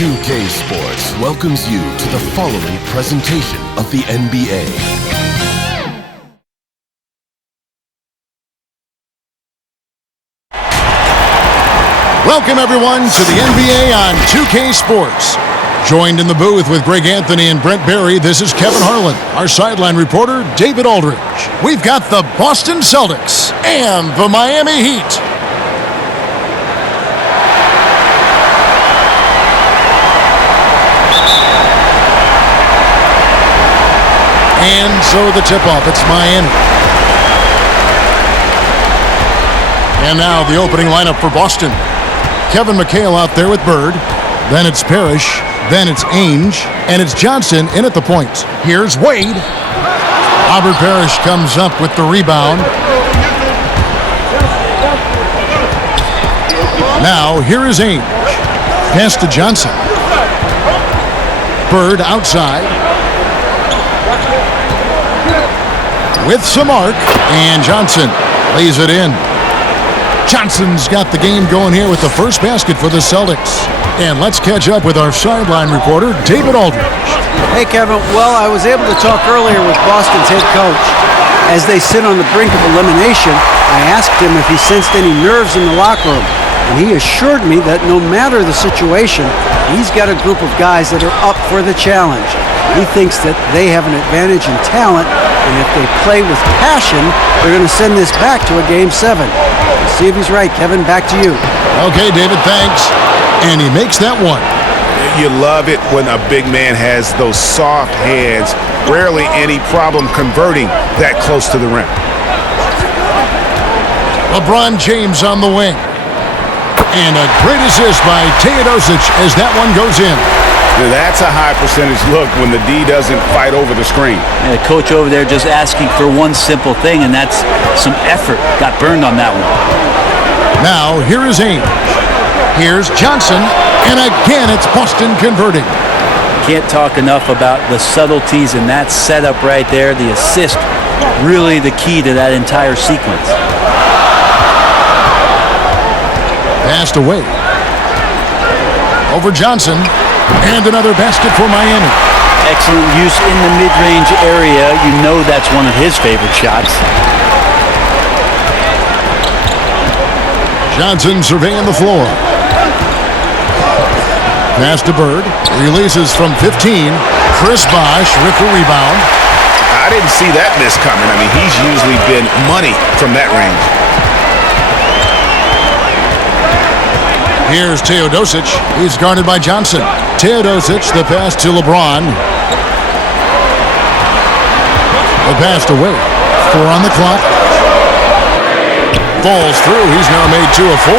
2K Sports welcomes you to the following presentation of the NBA. Welcome, everyone, to the NBA on 2K Sports. Joined in the booth with Greg Anthony and Brent Barry, this is Kevin Harlan. Our sideline reporter, David Aldridge. We've got the Boston Celtics and the Miami Heat. And so the tip-off, it's Miami. And now the opening lineup for Boston. Kevin McHale out there with Bird. Then it's Parrish. Then it's Ainge. And it's Johnson in at the point. Here's Wade. Robert Parrish comes up with the rebound. Now here is Ainge. Pass to Johnson. Bird outside. With some arc. And Johnson lays it in. Johnson's got the game going here with the first basket for the Celtics. And let's catch up with our sideline reporter, David Aldridge. Hey, Kevin. Well, I was able to talk earlier with Boston's head coach. As they sit on the brink of elimination, I asked him if he sensed any nerves in the locker room. And he assured me that no matter the situation, he's got a group of guys that are up for the challenge. He thinks that they have an advantage in talent, and if they play with passion, they're going to send this back to a Game 7. Let's see if he's right. Kevin, back to you. Okay, David, thanks. And he makes that one. You love it when a big man has those soft hands. Rarely any problem converting that close to the rim. LeBron James on the wing. And a great assist by Teodosic as that one goes in. That's a high percentage look when the D doesn't fight over the screen. And the coach over there just asking for one simple thing, and that's some effort. Got burned on that one. Now, here is Ainge. Here's Johnson. And again, it's Boston converting. Can't talk enough about the subtleties in that setup right there. The assist, really the key to that entire sequence. Passed away. Over Johnson. And another basket for Miami. Excellent use in the mid-range area. You know that's one of his favorite shots. Johnson surveying the floor. Pass to Bird. Releases from 15. Chris Bosh with the rebound. I didn't see that miss coming. I mean, he's usually been money from that range. Here's Teodosic. He's guarded by Johnson. Teodosic, the pass to LeBron. The pass away. 4 on the clock. Falls through. He's now made 2 of 4.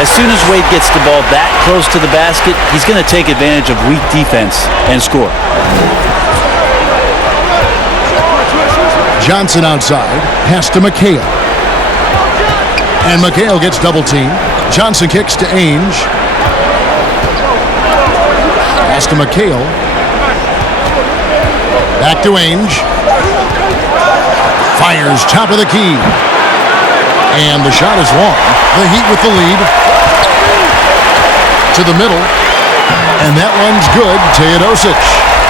As soon as Wade gets the ball that close to the basket, he's going to take advantage of weak defense and score. Johnson outside. Pass to McHale. And McHale gets double-teamed. Johnson kicks to Ainge. Pass to McHale. Back to Ainge. Fires top of the key. And the shot is long. The Heat with the lead. To the middle. And that one's good. Teodosic.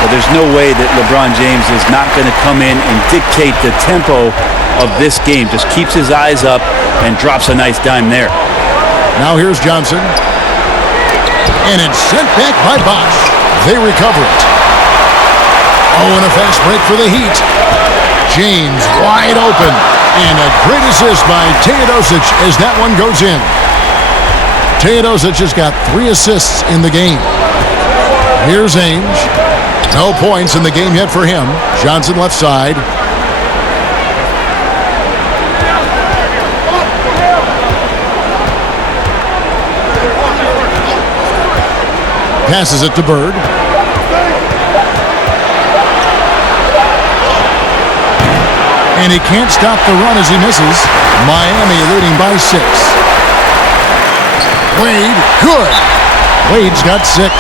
But there's no way that LeBron James is not going to come in and dictate the tempo of this game. Just keeps his eyes up and drops a nice dime there. Now here's Johnson. And it's sent back by Bosh. They recover it. Oh, and a fast break for the Heat. James wide open. And a great assist by Teodosic as that one goes in. Teodosic has got 3 assists in the game. Here's Ainge. No points in the game yet for him. Johnson left side. Passes it to Bird. And he can't stop the run as he misses. Miami leading by 6. Wade, good. Wade's got 6.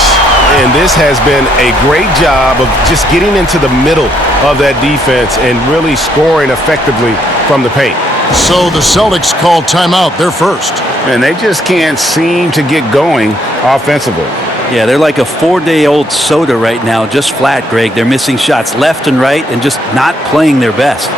And this has been a great job of just getting into the middle of that defense and really scoring effectively from the paint. So the Celtics called timeout, their first. And they just can't seem to get going offensively. Yeah, they're like a 4-day-old soda right now, just flat, Greg. They're missing shots left and right and just not playing their best.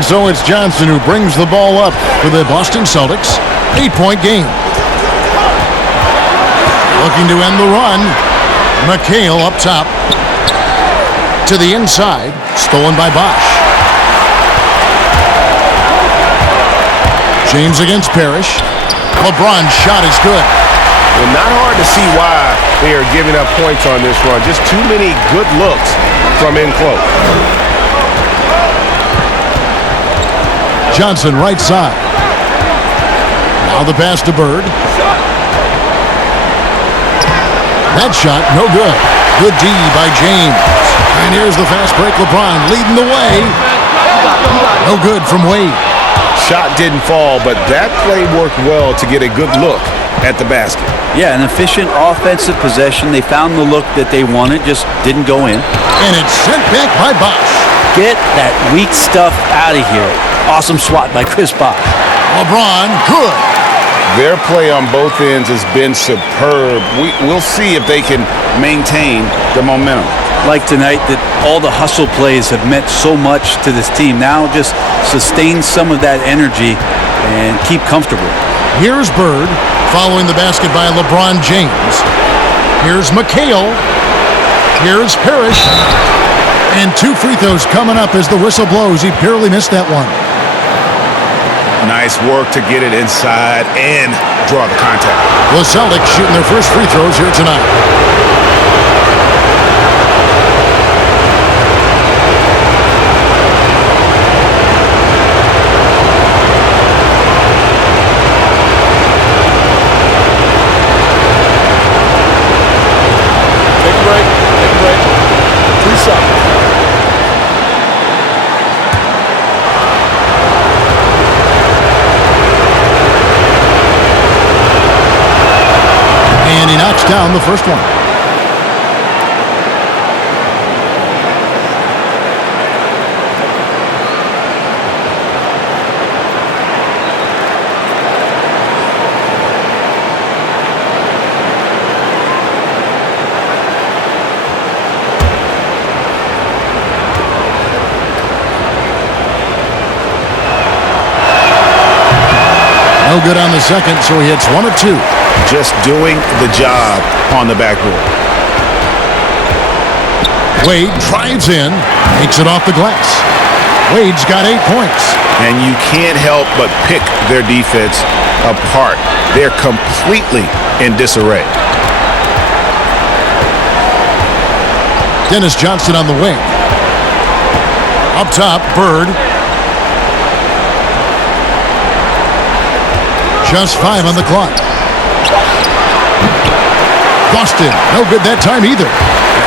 And so it's Johnson who brings the ball up for the Boston Celtics. 8-point game. Looking to end the run. McHale up top. To the inside. Stolen by Bosch. James against Parrish. LeBron's shot is good. Well, not hard to see why they are giving up points on this run. Just too many good looks from in close. Johnson right side. Now the pass to Bird. That shot no good. Good D by James. And here's the fast break. LeBron leading the way. No good from Wade. Shot didn't fall, but that play worked well to get a good look at the basket. Yeah, an efficient offensive possession. They found the look that they wanted, just didn't go in. And it's sent back by Bosch. Get that weak stuff out of here. Awesome swat by Chris Bosch. LeBron, good. Their play on both ends has been superb. We'll see if they can maintain the momentum. Like tonight, that all the hustle plays have meant so much to this team. Now just sustain some of that energy and keep comfortable. Here's Bird following the basket by LeBron James. Here's McHale. Here's Parrish. And 2 free throws coming up as the whistle blows. He barely missed that one. Nice work to get it inside and draw the contact. The Celtics shooting their first free throws here tonight. Take a break. 3 seconds. And he knocks down the first one. No good on the second, so he hits 1 of 2. Just doing the job on the backboard. Wade drives in, takes it off the glass. Wade's got 8 points. And you can't help but pick their defense apart. They're completely in disarray. Dennis Johnson on the wing. Up top, Bird. Just 5 on the clock. Boston, no good that time either.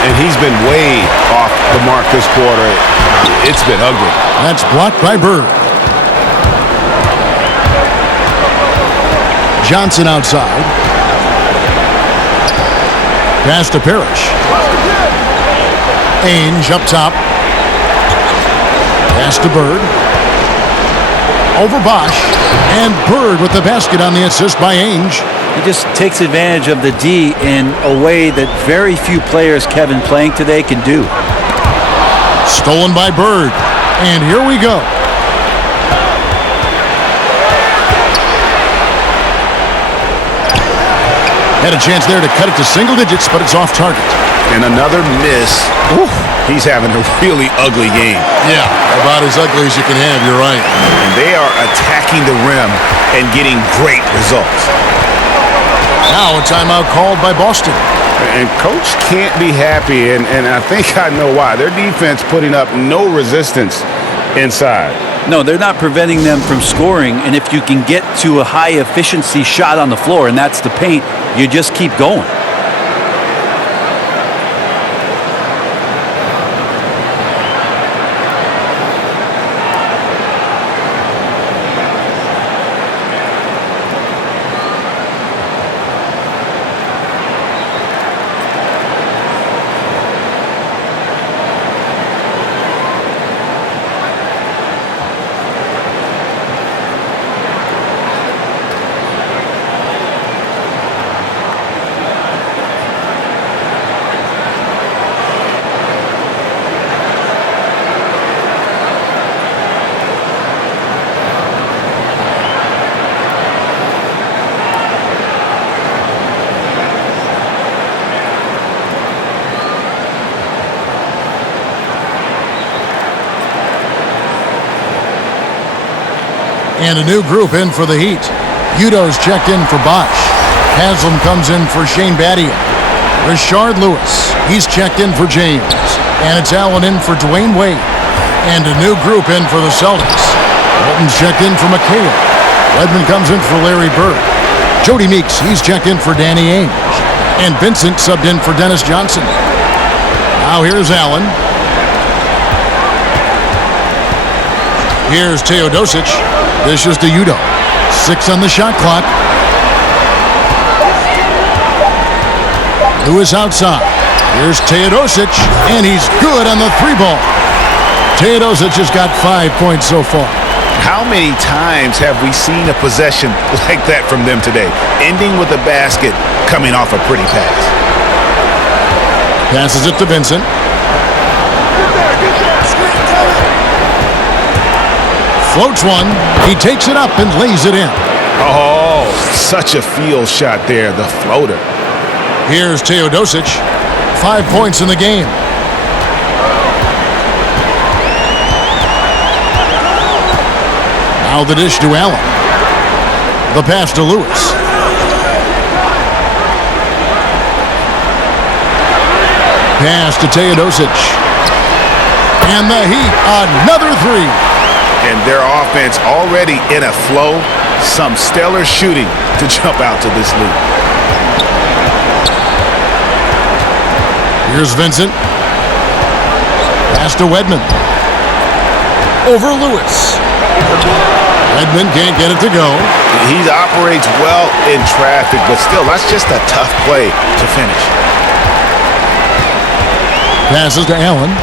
And he's been way off the mark this quarter. It's been ugly. That's blocked by Bird. Johnson outside. Pass to Parrish. Ainge up top. Pass to Bird. Over Bosch. And Bird with the basket on the assist by Ainge. He just takes advantage of the D in a way that very few players, Kevin, playing today can do. Stolen by Bird. And here we go. Had a chance there to cut it to single digits, but it's off target. And another miss. Oof, he's having a really ugly game. Yeah, about as ugly as you can have, you're right. And they are attacking the rim and getting great results. Now a timeout called by Boston. And Coach can't be happy, and I think I know why. Their defense putting up no resistance inside. No, they're not preventing them from scoring, and if you can get to a high-efficiency shot on the floor, and that's the paint, you just keep going. And a new group in for the Heat. Udo's checked in for Bosch. Haslam comes in for Shane Battier. Rashard Lewis, he's checked in for James. And it's Allen in for Dwayne Wade. And a new group in for the Celtics. Walton's checked in for McHale. Redmond comes in for Larry Bird. Jody Meeks, he's checked in for Danny Ainge. And Vincent subbed in for Dennis Johnson. Now here's Allen. Here's Teodosic. Dishes to Udo. 6 on the shot clock. Lewis outside. Here's Teodosic, and he's good on the 3-ball. Teodosic has got 5 points so far. How many times have we seen a possession like that from them today? Ending with a basket, coming off a pretty pass. Passes it to Vincent. Floats one. He takes it up and lays it in. Oh, such a field shot there, the floater. Here's Teodosic. 5 points in the game. Now the dish to Allen. The pass to Lewis. Pass to Teodosic. And the Heat, another 3. And their offense already in a flow. Some stellar shooting to jump out to this lead. Here's Vincent. Pass to Wedman. Over Lewis. Wedman can't get it to go. He operates well in traffic, but still, that's just a tough play to finish. Passes to Allen.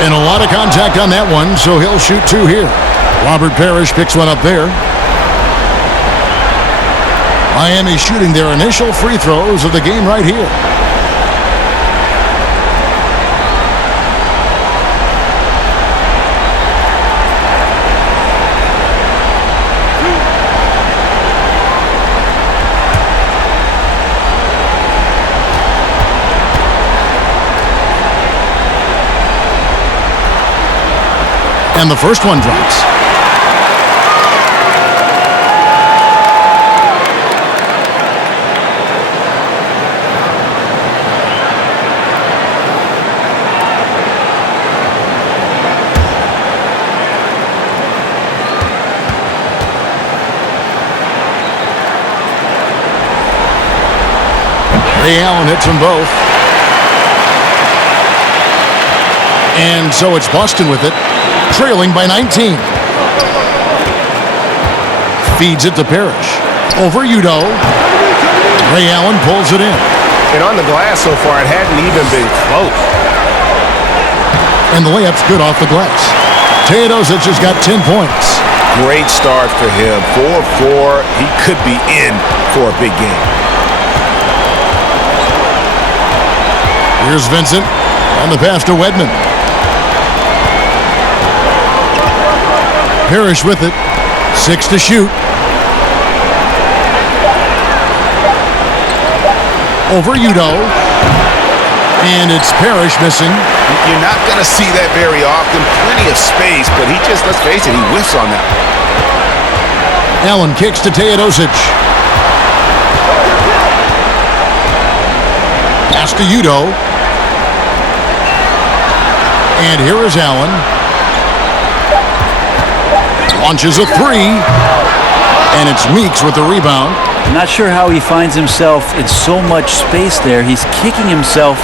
And a lot of contact on that one, so he'll shoot 2 here. Robert Parrish picks one up there. Miami shooting their initial free throws of the game right here. And the first one drops. Ray Allen hits them both. And so it's Boston with it, trailing by 19. Feeds it to Parrish. Over Udo. Ray Allen pulls it in. And on the glass so far, it hadn't even been close. And the layup's good off the glass. Teodosic has got 10 points. Great start for him. 4-4. He could be in for a big game. Here's Vincent on the pass to Wedman. Parrish with it. 6 to shoot. Over Udo. And it's Parrish missing. You're not going to see that very often. Plenty of space, but he just, let's face it, he whiffs on that. Allen kicks to Teodosic. Pass to Udo. And here is Allen. Launches a three. And it's Meeks with the rebound. I'm not sure how he finds himself in so much space there. He's kicking himself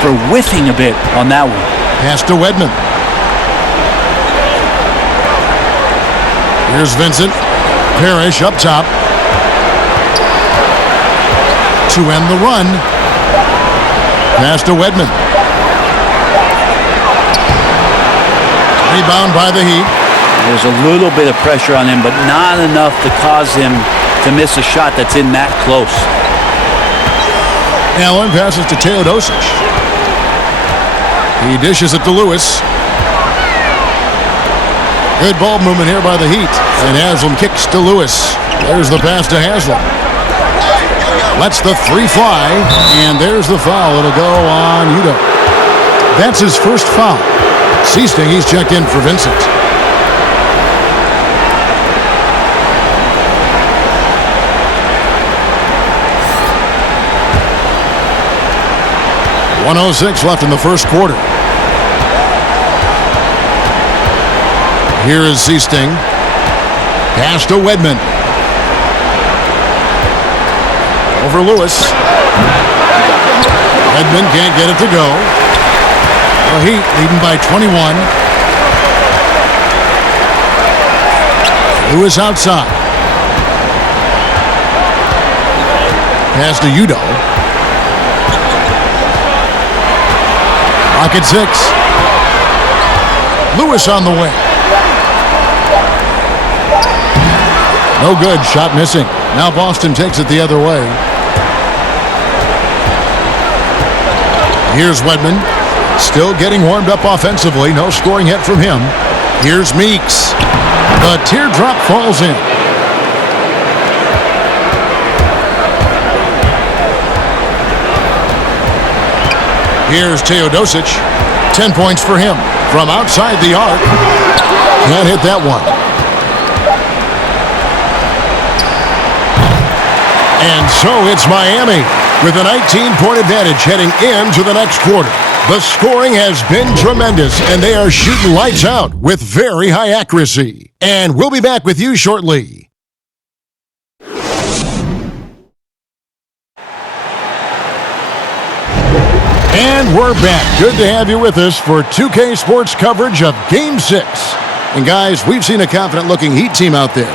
for whiffing a bit on that one. Pass to Wedman. Here's Vincent. Parrish up top. To end the run. Pass to Wedman. Rebound by the Heat. There's a little bit of pressure on him, but not enough to cause him to miss a shot that's in that close. Allen passes to Teodosic. He dishes it to Lewis. Good ball movement here by the Heat. And Haslam kicks to Lewis. There's the pass to Haslam. Lets the three fly. And there's the foul. It'll go on Udo. That's his first foul. Seasting, he's checked in for Vincent. .106 left in the first quarter. Here is Seasting. Pass to Wedman. Over Lewis. Wedman can't get it to go. The Heat leading by 21. Lewis outside. Pass to Udo. Rocket 6. Lewis on the way. No good. Shot missing. Now Boston takes it the other way. Here's Wedman. Still getting warmed up offensively. No scoring yet from him. Here's Meeks. The teardrop falls in. Here's Teodosic. 10 points for him. From outside the arc. Can't hit that one. And so it's Miami with a 19-point advantage heading into the next quarter. The scoring has been tremendous, and they are shooting lights out with very high accuracy. And we'll be back with you shortly. And we're back. Good to have you with us for 2K Sports coverage of Game 6. And guys, we've seen a confident-looking Heat team out there.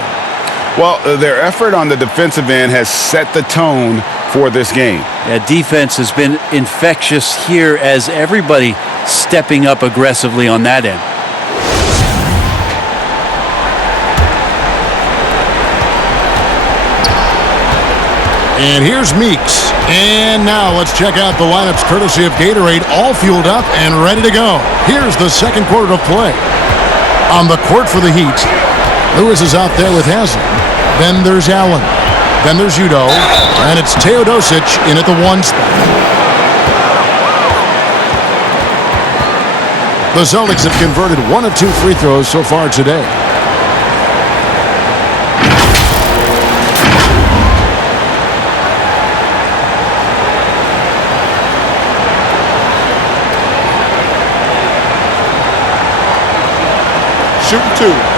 Well, their effort on the defensive end has set the tone for this game. Yeah, defense has been infectious here as everybody stepping up aggressively on that end. And here's Meeks. And now let's check out the lineups courtesy of Gatorade, all fueled up and ready to go. Here's the second quarter of play. On the court for the Heat, Lewis is out there with Haslam. Then there's Allen. Then there's Udo. And it's Teodosic in at the 1 spot. The Celtics have converted 1 of 2 free throws so far today. Shooting 2.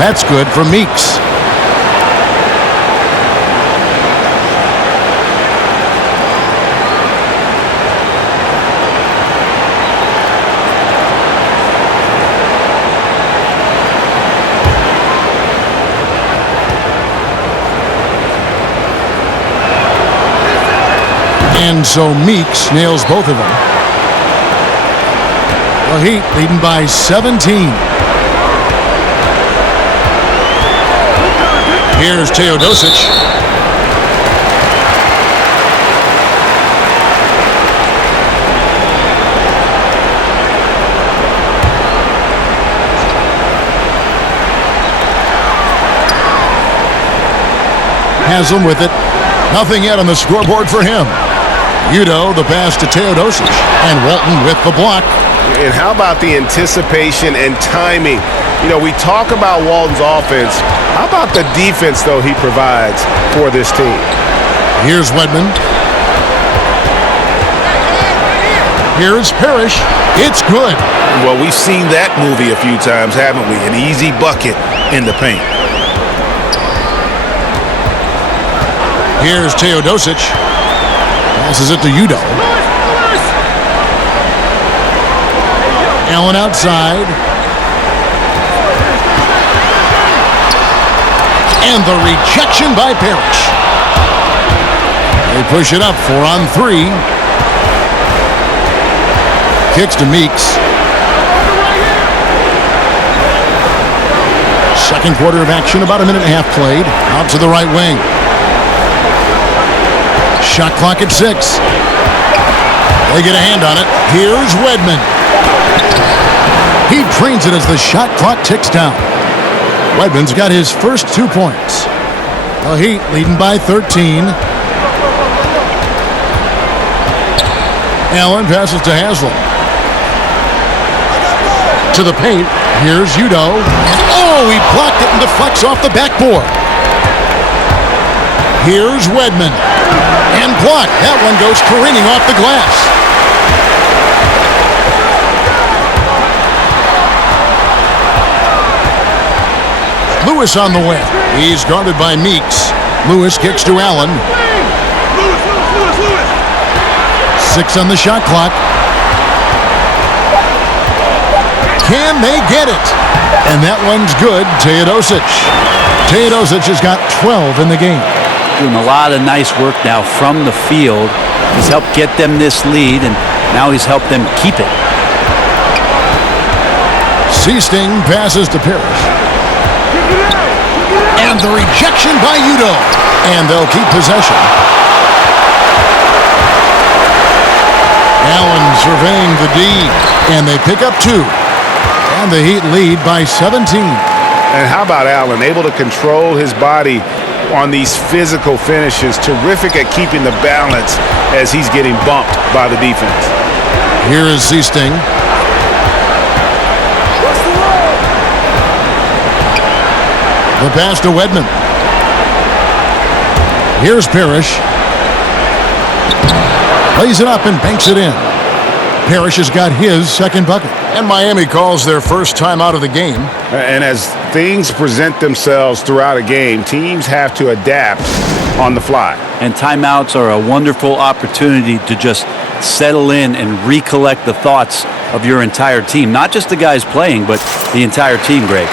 That's good for Meeks. And so Meeks nails both of them. The Heat leading by 17. Here's Teodosic. Haslam with it. Nothing yet on the scoreboard for him. Udo, the pass to Teodosic. And Walton with the block. And how about the anticipation and timing? You know, we talk about Walton's offense. How about the defense, though, he provides for this team? Here's Wedman. Here's Parrish. It's good. Well, we've seen that movie a few times, haven't we? An easy bucket in the paint. Here's Teodosic. Passes it to Udo. Allen outside. And the rejection by Parrish. They push it up 4-on-3. Kicks to Meeks. Second quarter of action, about a minute and a half played. Out to the right wing. Shot clock at 6. They get a hand on it. Here's Wedman. He drains it as the shot clock ticks down. Wedman's got his first 2 points. The Heat leading by 13. Allen passes to Haslam. To the paint. Here's Udo. Oh, he blocked it and deflects off the backboard. Here's Wedman. And blocked. That one goes careening off the glass. Lewis on the way. He's guarded by Meeks. Lewis kicks to Allen. 6 on the shot clock. Can they get it? And that one's good. Teodosic. Teodosic has got 12 in the game. Doing a lot of nice work now from the field. He's helped get them this lead, and now he's helped them keep it. Seasting passes to Parrish. And the rejection by Udo. And they'll keep possession. Allen surveying the D. And they pick up 2. And the Heat lead by 17. And how about Allen, able to control his body on these physical finishes. Terrific at keeping the balance as he's getting bumped by the defense. Here is Seasting. The pass to Wedman. Here's Parrish. Lays it up and banks it in. Parrish has got his second bucket. And Miami calls their first time out of the game. And as things present themselves throughout a game, teams have to adapt on the fly. And timeouts are a wonderful opportunity to just settle in and recollect the thoughts of your entire team. Not just the guys playing, but the entire team, Greg.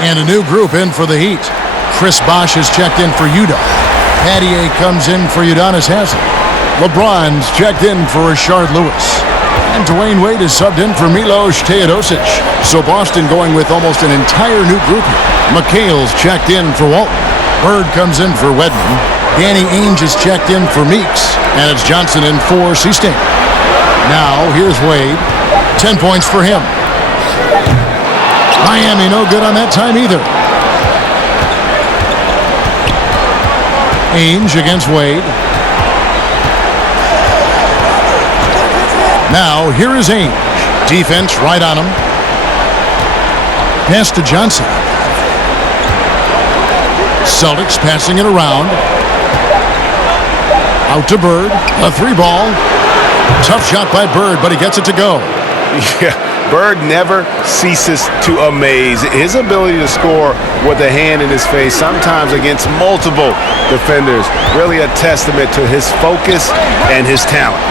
And a new group in for the Heat. Chris Bosh has checked in for Udo. Pattier comes in for Udonis Haslam. LeBron's checked in for Rashard Lewis. And Dwayne Wade is subbed in for Milos Teodosic. So Boston going with almost an entire new group here. McHale's checked in for Walton. Bird comes in for Wedman. Danny Ainge is checked in for Meeks. And it's Johnson in for Seasting. Now, here's Wade. 10 points for him. Miami no good on that time either. Ainge against Wade. Now, here is Ainge. Defense right on him. Pass to Johnson. Celtics passing it around. Out to Bird. A 3-ball. Tough shot by Bird, but he gets it to go. Yeah, Bird never ceases to amaze. His ability to score with a hand in his face, sometimes against multiple defenders, really a testament to his focus and his talent.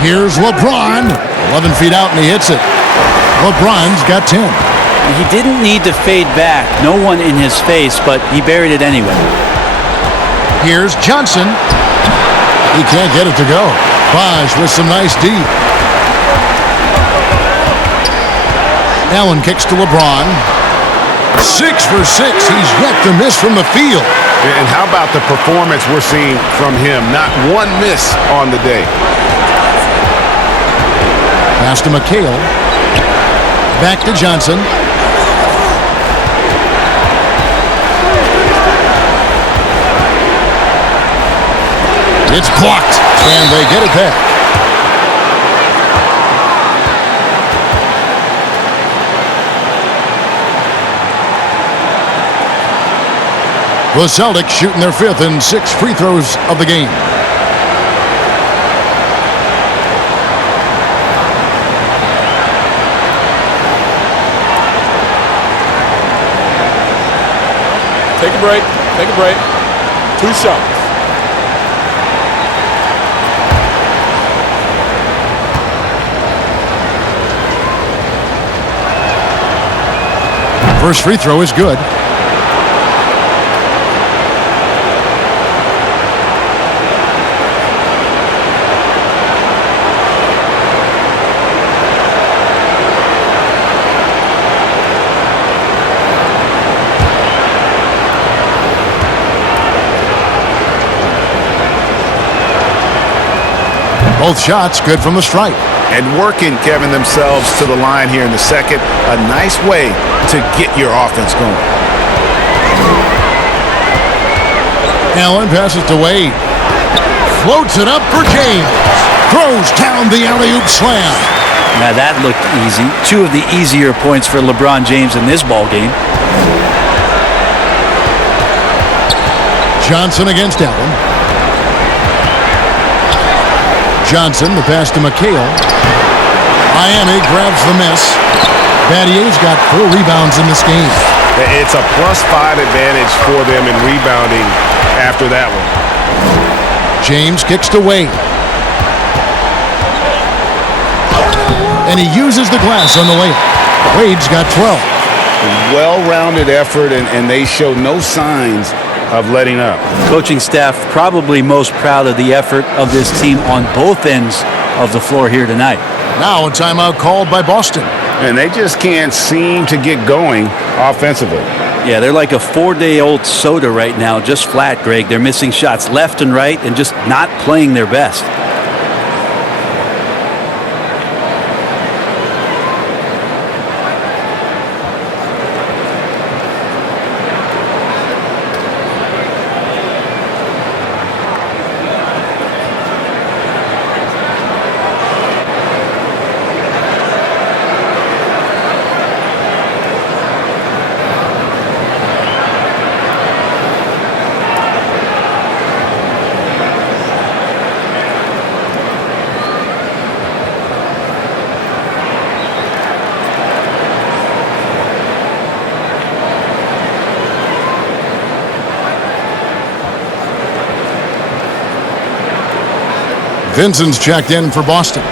Here's LeBron. 11 feet out, and he hits it. LeBron's got 10. He didn't need to fade back. No one in his face, but he buried it anyway. Here's Johnson. He can't get it to go. Bosh with some nice D. Allen kicks to LeBron. 6 for 6. He's yet to miss from the field. And how about the performance we're seeing from him? Not one miss on the day. Pass to McHale. Back to Johnson. It's blocked, and they get it back. The Celtics shooting their 5th and 6th free throws of the game. Take a break. Take a break. 2 shots. First free throw is good. Both shots good from the stripe. And working, Kevin, themselves to the line here in the second. A nice way to get your offense going. Allen passes to Wade. Floats it up for James. Throws down the alley-oop slam. Now that looked easy. 2 of the easier points for LeBron James in this ball game. Johnson against Allen. Johnson, the pass to McHale. Miami grabs the miss. Battier's got 4 rebounds in this game. It's a +5 advantage for them in rebounding after that one. James kicks to Wade. And he uses the glass on the layup. Wade's got 12. Well-rounded effort, and they show no signs of letting up. Coaching staff probably most proud of the effort of this team on both ends of the floor here tonight. Now a timeout called by Boston. And they just can't seem to get going offensively. Yeah, they're like a 4-day-old soda right now, just flat, Greg. They're missing shots left and right and just not playing their best. Vincent's checked in for Boston.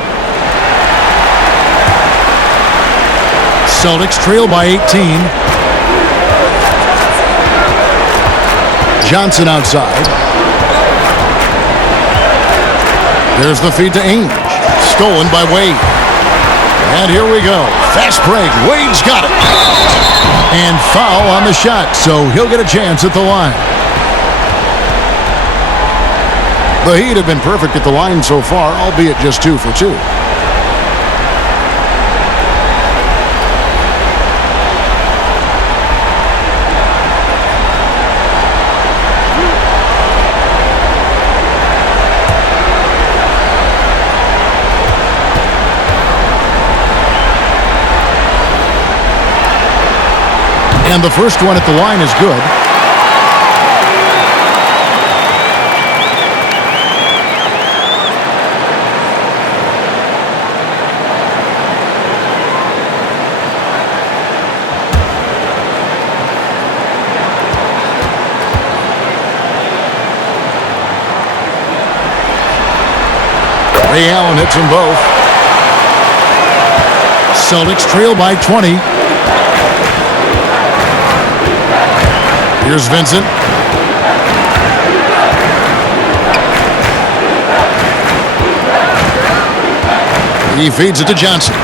Celtics trail by 18. Johnson outside. There's the feed to Ainge. Stolen by Wade. And here we go. Fast break. Wade's got it. And foul on the shot, so he'll get a chance at the line. The Heat have been perfect at the line so far, albeit just 2 for 2. And the first one at the line is good. Ray Allen hits them both. Celtics trail by 20. Here's Vincent. He feeds it to Johnson.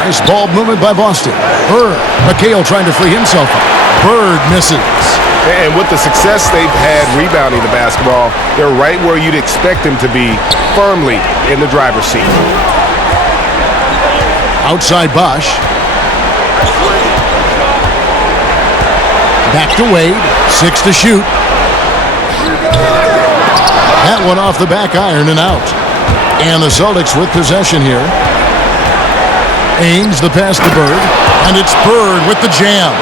Nice ball movement by Boston. Bird. McHale trying to free himself up. Bird misses. And with the success they've had rebounding the basketball, they're right where you'd expect them to be, firmly in the driver's seat. Outside Bosch. Back to Wade. 6 to shoot. That one off the back iron and out. And the Celtics with possession here. Ames, the pass to Bird. And it's Bird with the jam.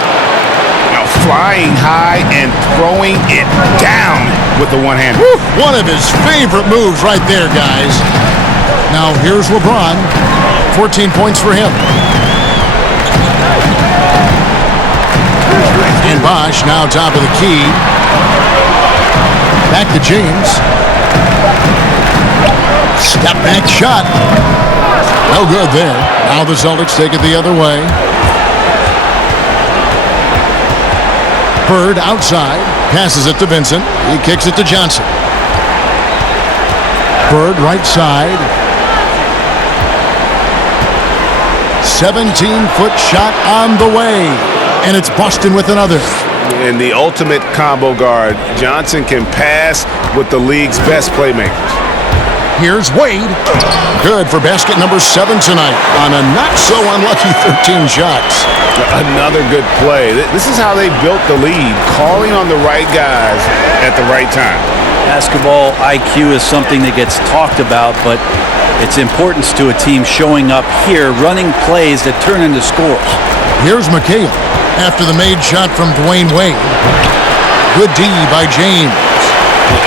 Now flying high and throwing it down with the one-hander. One of his favorite moves right there, guys. Now here's LeBron. 14 points for him. And Bosch now top of the key. Back to James. Step back shot. No good there. Now the Celtics take it the other way. Bird outside. Passes it to Vincent. He kicks it to Johnson. Bird right side. 17-foot shot on the way. And it's Boston with another. In the ultimate combo guard, Johnson can pass with the league's best playmakers. Here's Wade. Good for basket number 7 tonight on a not-so-unlucky 13 shots. Another good play. This is how they built the lead, calling on the right guys at the right time. Basketball IQ is something that gets talked about, but its importance to a team showing up here, running plays that turn into scores. Here's McHale after the made shot from Dwayne Wade. Good D by James.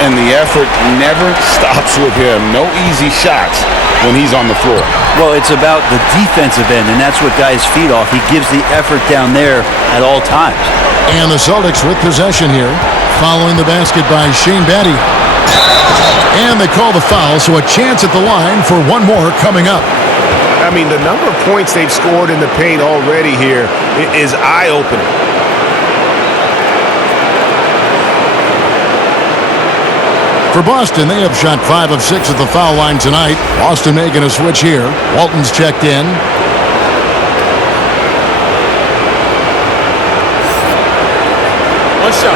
And the effort never stops with him. No easy shots when he's on the floor. Well, it's about the defensive end, and that's what guys feed off. He gives the effort down there at all times. And the Celtics with possession here, following the basket by Shane Battier. And they call the foul, so a chance at the line for one more coming up. I mean, the number of points they've scored in the paint already here is eye-opening. For Boston, they have shot 5 of 6 at the foul line tonight. Boston making a switch here. Walton's checked in. One shot.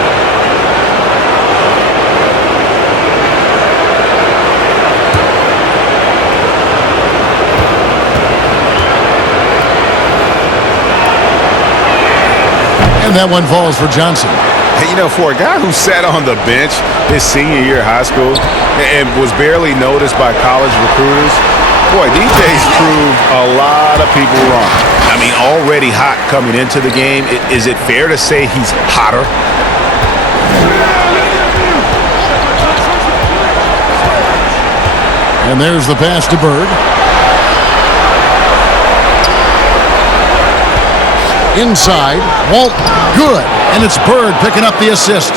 And that one falls for Johnson. You know, for a guy who sat on the bench his senior year of high school and was barely noticed by college recruiters, boy, DJ's proved a lot of people wrong. I mean, already hot coming into the game. Is it fair to say he's hotter? And there's the pass to Bird. Inside, Walton, good. And it's Bird picking up the assist.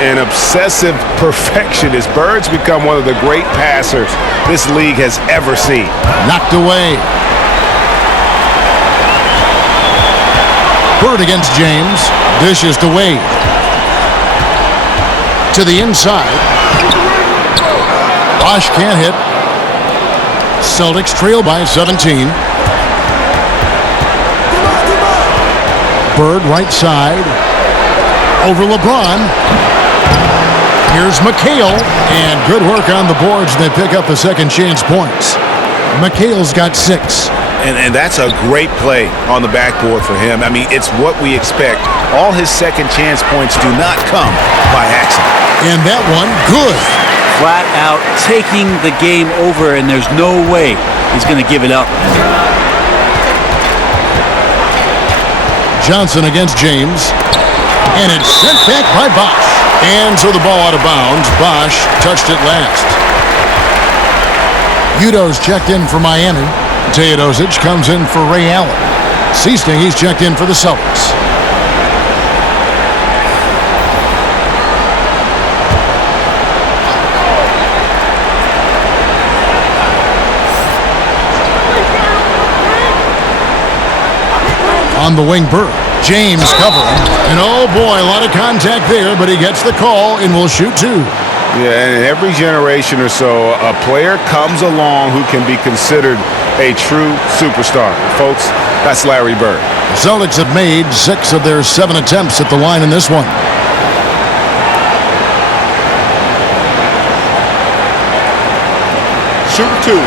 An obsessive perfectionist. Bird's become one of the great passers this league has ever seen. Knocked away. Bird against James. Dishes to Wade. To the inside. Bosch can't hit. Celtics trail by 17. Bird right side. Over LeBron. Here's McHale. And good work on the boards. They pick up the second chance points. McHale's got 6. And that's a great play on the backboard for him. I mean, it's what we expect. All his second chance points do not come by accident. And that one, good. Flat out taking the game over, and there's no way he's going to give it up. Johnson against James. And it's sent back by Bosch. And so the ball out of bounds. Bosch touched it last. Udo's checked in for Miami. Teodosic comes in for Ray Allen. Seasting, he's checked in for the Celtics. On the wing, Bird. James covering. And oh boy, a lot of contact there, but he gets the call and will shoot two. Yeah, and every generation or so, a player comes along who can be considered a true superstar. Folks, that's Larry Bird. The Celtics have made 6 of their 7 attempts at the line in this one. Shooting two.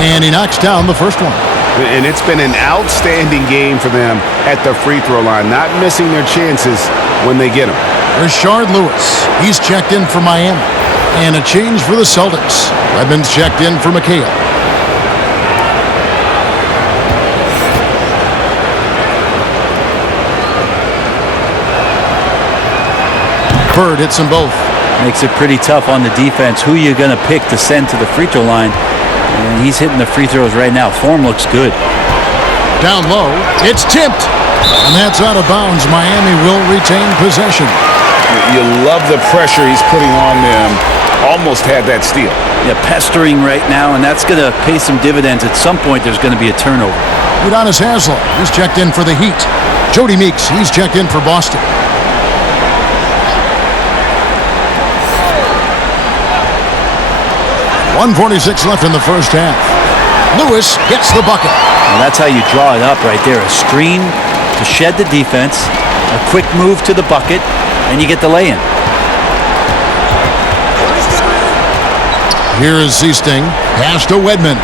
And he knocks down the first one. And it's been an outstanding game for them at the free throw line, not missing their chances when they get them. Rashard Lewis, he's checked in for Miami. And a change for the Celtics. Redmond's checked in for McHale. Bird hits them both. Makes it pretty tough on the defense. Who you going to pick to send to the free throw line? And he's hitting the free throws right now. Form looks good. Down low, it's tipped. And that's out of bounds. Miami will retain possession. You love the pressure he's putting on them. Almost had that steal. Yeah, pestering right now, and that's going to pay some dividends. At some point, there's going to be a turnover. Udonis Haslem, he's checked in for the Heat. Jody Meeks, he's checked in for Boston. .146 left in the first half. Lewis gets the bucket. Well, that's how you draw it up right there. A screen to shed the defense, a quick move to the bucket, and you get the lay-in. Here is Seasting. Pass to Wedman.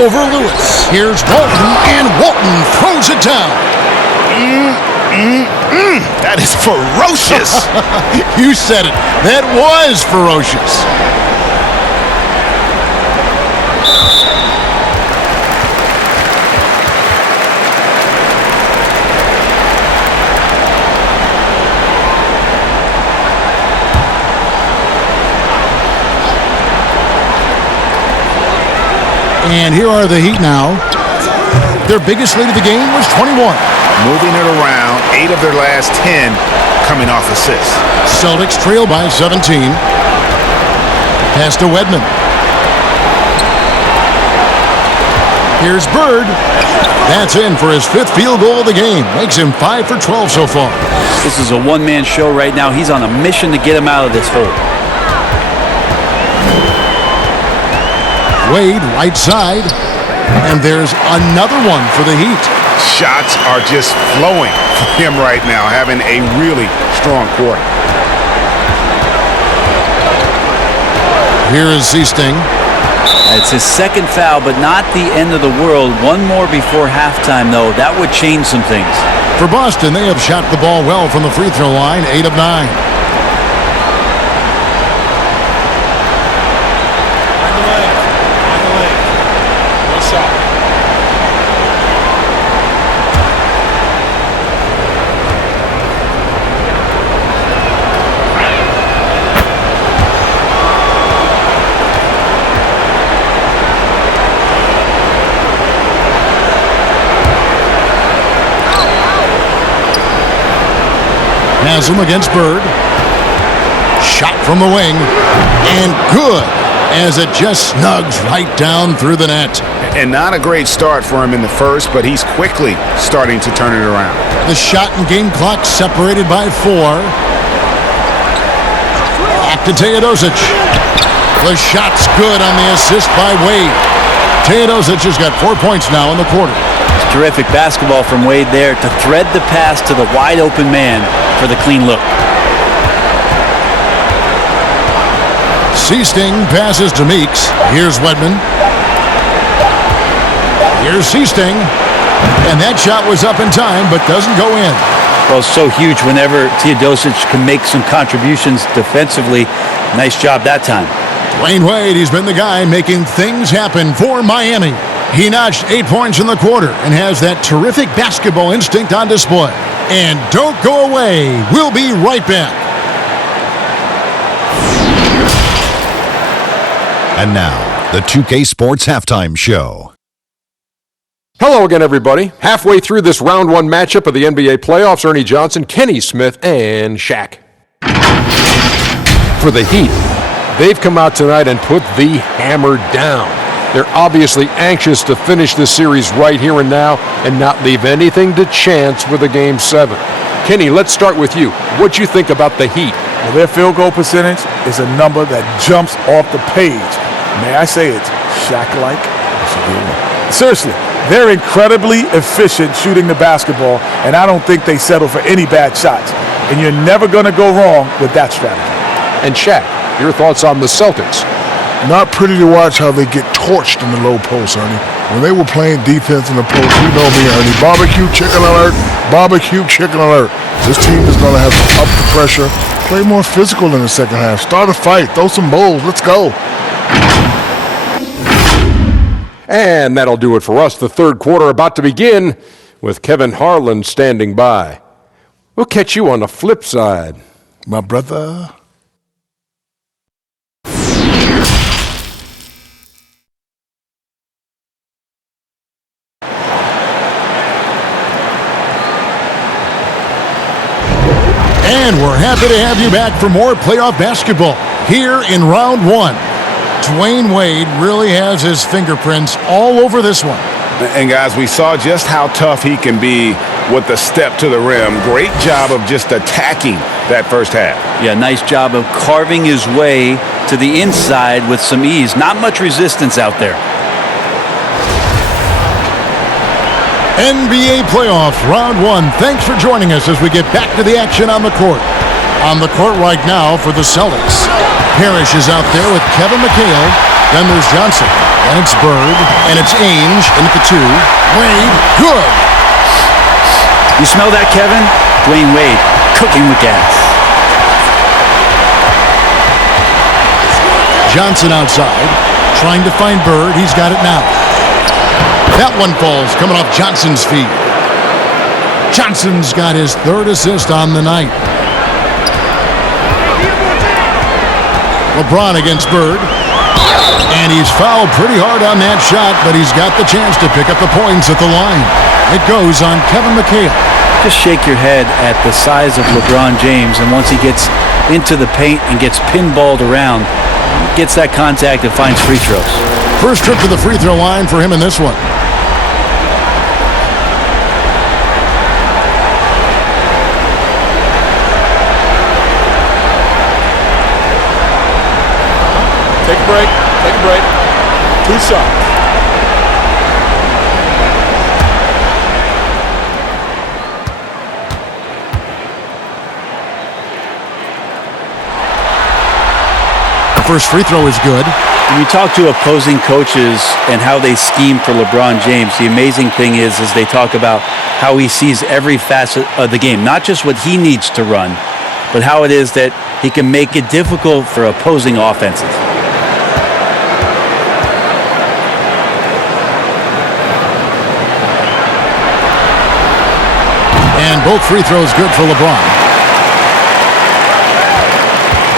Over Lewis. Here's Walton, and Walton throws it down. That is ferocious. You said it. That was ferocious. And here are the Heat now. Their biggest lead of the game was 21. Moving it around, 8 of their last 10 coming off assists. Celtics trail by 17. Pass to Wedman. Here's Bird. That's in for his 5th field goal of the game. Makes him 5 for 12 so far. This is a one-man show right now. He's on a mission to get him out of this hole. Wade, right side. And there's another one for the Heat. Shots are just flowing for him right now, having a really strong quarter. Here is Seasting. It's his 2nd foul, but not the end of the world. One more before halftime, though. That would change some things. For Boston, they have shot the ball well from the free throw line, 8 of 9. Haslam against Bird. Shot from the wing. And good, as it just snugs right down through the net. And not a great start for him in the first, but he's quickly starting to turn it around. The shot and game clock separated by 4. Back to Teodosic. The shot's good on the assist by Wade. Teodosic has got 4 points now in the quarter. It's terrific basketball from Wade there to thread the pass to the wide open man for the clean look. Seasting passes to Meeks. Here's Wedman. Here's Seasting. And that shot was up in time, but doesn't go in. Well, it's so huge whenever Teodosic can make some contributions defensively. Nice job that time. Dwayne Wade, he's been the guy making things happen for Miami. He notched 8 points in the quarter and has that terrific basketball instinct on display. And don't go away. We'll be right back. And now, the 2K Sports Halftime Show. Hello again, everybody. Halfway through this round one matchup of the NBA playoffs, Ernie Johnson, Kenny Smith, and Shaq. For the Heat, they've come out tonight and put the hammer down. They're obviously anxious to finish this series right here and now and not leave anything to chance with a Game 7. Kenny, let's start with you. What you think about the Heat? Well, their field goal percentage is a number that jumps off the page. May I say it's Shaq-like? Seriously, they're incredibly efficient shooting the basketball, and I don't think they settle for any bad shots. And you're never going to go wrong with that strategy. And Shaq, your thoughts on the Celtics? Not pretty to watch how they get torched in the low post, Ernie. When they were playing defense in the post, you know me, Ernie. Barbecue chicken alert, barbecue chicken alert. This team is going to have to up the pressure, play more physical in the second half, start a fight, throw some bowls, let's go. And that'll do it for us. The third quarter about to begin with Kevin Harlan standing by. We'll catch you on the flip side, My brother. And we're happy to have you back for more playoff basketball here in round one. Dwayne Wade really has his fingerprints all over this one. And guys, we saw just how tough he can be with the step to the rim. Great job of just attacking that first half. Yeah, nice job of carving his way to the inside with some ease. Not much resistance out there. NBA playoffs, round one. Thanks for joining us as we get back to the action on the court. On the court right now for the Celtics, Parrish is out there with Kevin McHale. Then there's Johnson. And it's Bird. And it's Ainge in at the 2. Wade, good. You smell that, Kevin? Dwayne Wade cooking with gas. Johnson outside, trying to find Bird. He's got it now. That one falls, coming off Johnson's feet. Johnson's got his third assist on the night. LeBron against Bird. And he's fouled pretty hard on that shot, but he's got the chance to pick up the points at the line. It goes on Kevin McHale. Just shake your head at the size of LeBron James, and once he gets into the paint and gets pinballed around, gets that contact and finds free throws. First trip to the free throw line for him in this one. Take a break. Take a break. 2 shots. The first free throw is good. When you talk to opposing coaches and how they scheme for LeBron James, the amazing thing is they talk about how he sees every facet of the game, not just what he needs to run, but how it is that he can make it difficult for opposing offenses. And both free throws good for LeBron.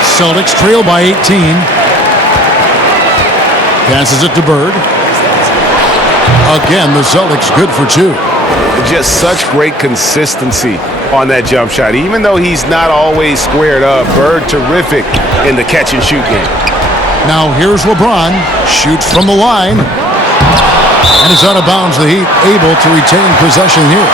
Celtics trail by 18. Passes it to Bird. Again, the Celtics good for 2. Just such great consistency on that jump shot. Even though he's not always squared up, Bird terrific in the catch and shoot game. Now here's LeBron. Shoots from the line. And is out of bounds. The Heat able to retain possession here.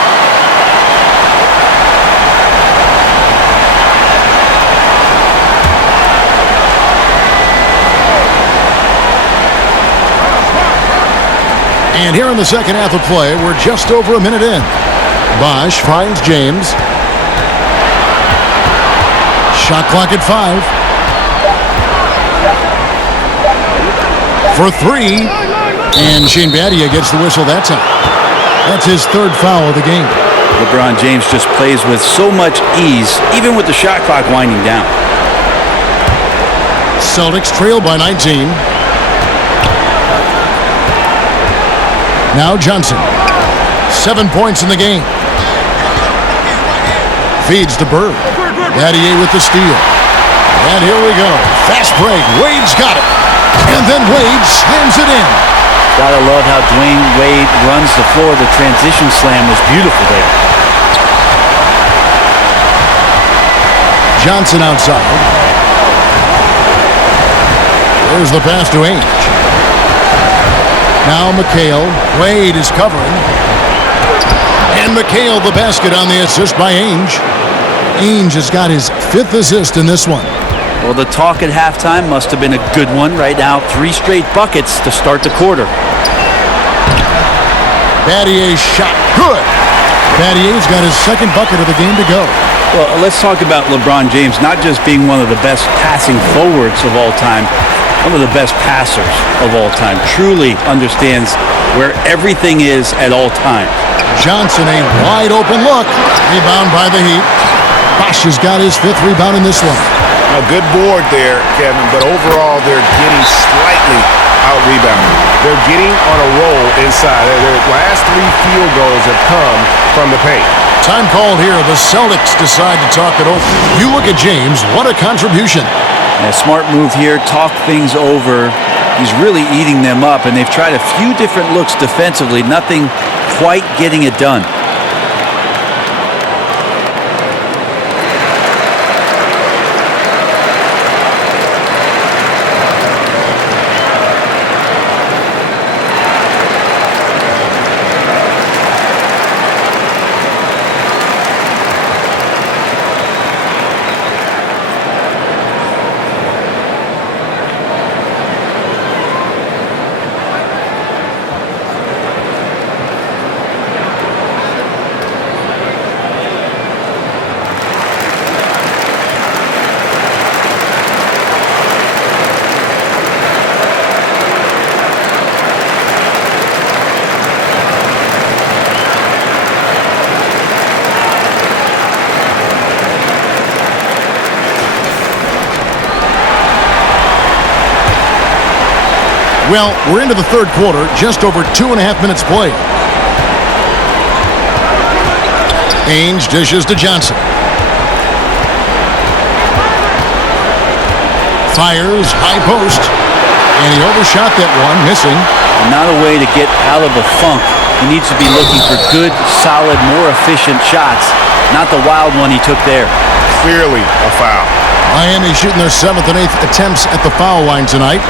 And here in the second half of play, we're just over a minute in. Bosh finds James. Shot clock at 5. For 3. And Shane Battier gets the whistle that time. That's his third foul of the game. LeBron James just plays with so much ease, even with the shot clock winding down. Celtics trail by 19. Now Johnson. 7 points in the game. Feeds to Bird. Battier with the steal. And here we go. Fast break. Wade's got it. And then Wade slams it in. Gotta love how Dwayne Wade runs the floor. The transition slam was beautiful there. Johnson outside. There's the pass to Ainge. Now McHale. Wade is covering. And McHale the basket on the assist by Ainge. Ainge has got his 5th assist in this one. Well, the talk at halftime must have been a good one. Right now, 3 straight buckets to start the quarter. Battier's shot. Good. Battier's got his 2nd bucket of the game to go. Well, let's talk about LeBron James not just being one of the best passing forwards of all time, one of the best passers of all time. Truly understands where everything is at all times. Johnson, a wide open look. Rebound by the Heat. Bosh has got his 5th rebound in this one. A good board there, Kevin, but overall they're getting slightly out-rebounded. They're getting on a roll inside. Their last 3 field goals have come from the paint. Time called here. The Celtics decide to talk it over. You look at James. What a contribution. A smart move here. Talk things over. He's really eating them up, and they've tried a few different looks defensively. Nothing quite getting it done. Well, we're into the 3rd quarter, just over 2.5 minutes played. Ainge dishes to Johnson. Fires, high post. And he overshot that one, missing. Not a way to get out of a funk. He needs to be looking for good, solid, more efficient shots. Not the wild one he took there. Clearly a foul. Miami shooting their 7th and 8th attempts at the foul line tonight.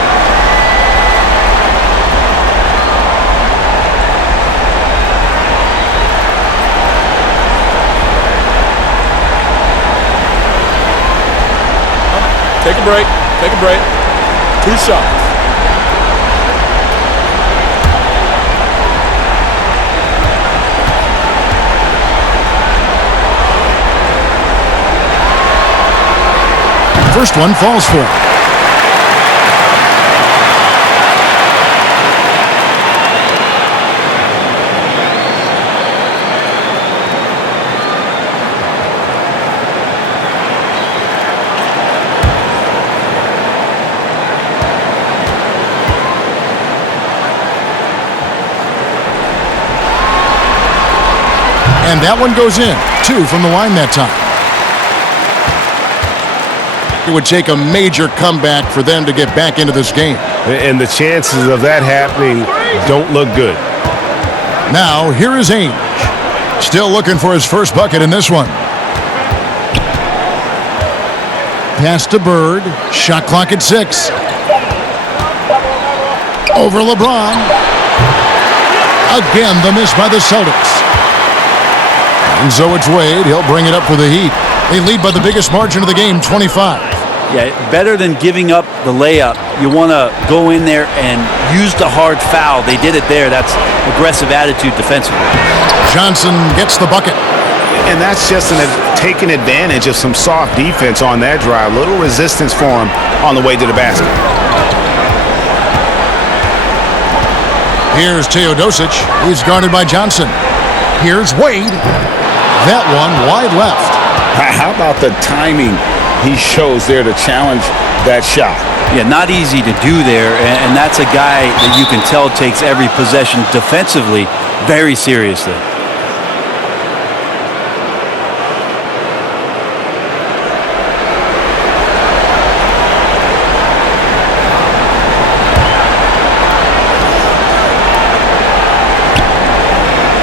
Take a break. Take a break. 2 shots. First one falls for him. And that one goes in. 2 from the line that time. It would take a major comeback for them to get back into this game. And the chances of that happening don't look good. Now, here is Ainge. Still looking for his first bucket in this one. Pass to Bird. Shot clock at 6. Over LeBron. Again, the miss by the Celtics. And so it's Wade. He'll bring it up for the Heat. They lead by the biggest margin of the game, 25. Yeah, better than giving up the layup. You want to go in there and use the hard foul. They did it there. That's aggressive attitude defensively. Johnson gets the bucket. And that's just taking advantage of some soft defense on that drive. Little resistance for him on the way to the basket. Here's Teodosic. He's guarded by Johnson. Here's Wade. That one wide left. How about the timing he shows there to challenge that shot? Yeah, not easy to do there, and that's a guy that you can tell takes every possession defensively very seriously.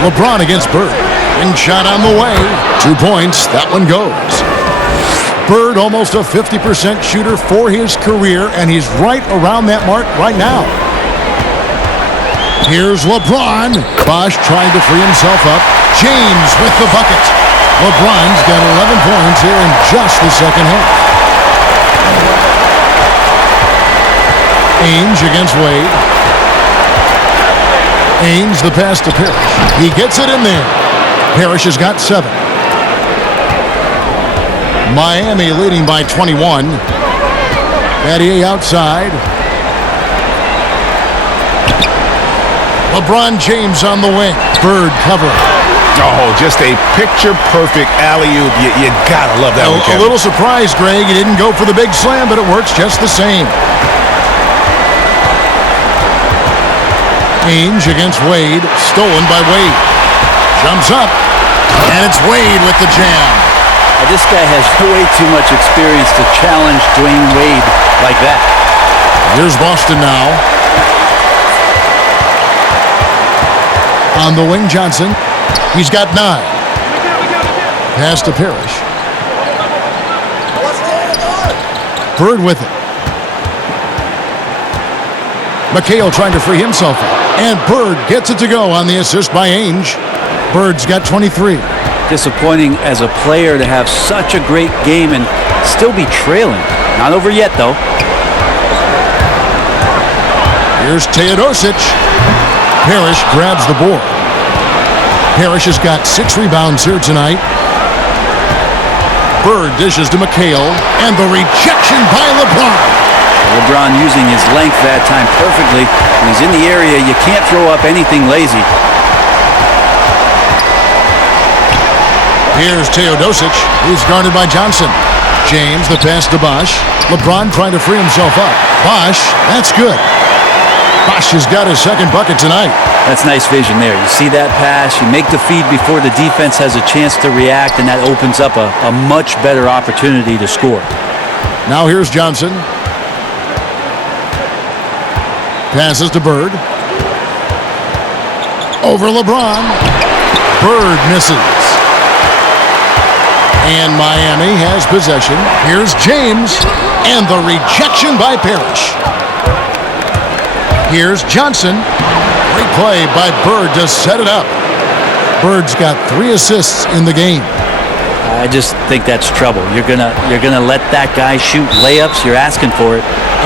LeBron against Bird. And shot on the way. 2 points. That one goes. Bird almost a 50% shooter for his career, and he's right around that mark right now. Here's LeBron. Bosh trying to free himself up. James with the bucket. LeBron's got 11 points here in just the second half. Ainge against Wade. Ainge the pass to Parrish. He gets it in there. Parrish has got 7. Miami leading by 21. Battier outside. LeBron James on the wing. Bird covering. Oh, just a picture-perfect alley-oop. You gotta love that one, A Kevin. little surprised, Greg. He didn't go for the big slam, but it works just the same. Ainge against Wade. Stolen by Wade. Jumps up. And it's Wade with the jam. This guy has way too much experience to challenge Dwayne Wade like that. Here's Boston now. On the wing, Johnson. He's got 9. Pass to Parrish. Bird with it. McHale trying to free himself up. And Bird gets it to go on the assist by Ainge. Bird's got 23. Disappointing as a player to have such a great game and still be trailing. Not over yet, though. Here's Teodosic. Parrish grabs the board. Parrish has got 6 rebounds here tonight. Bird dishes to McHale, and the rejection by LeBron. LeBron using his length that time perfectly. When he's in the area, you can't throw up anything lazy. Here's Teodosic. He's guarded by Johnson. James, the pass to Bosh. LeBron trying to free himself up. Bosh, that's good. Bosh has got his second bucket tonight. That's nice vision there. You see that pass, you make the feed before the defense has a chance to react, and that opens up a much better opportunity to score. Now here's Johnson. Passes to Bird. Over LeBron. Bird misses. And Miami has possession. Here's James. And the rejection by Parrish. Here's Johnson. Great play by Bird to set it up. Bird's got 3 assists in the game. I just think that's trouble. You're gonna let that guy shoot layups. You're asking for it.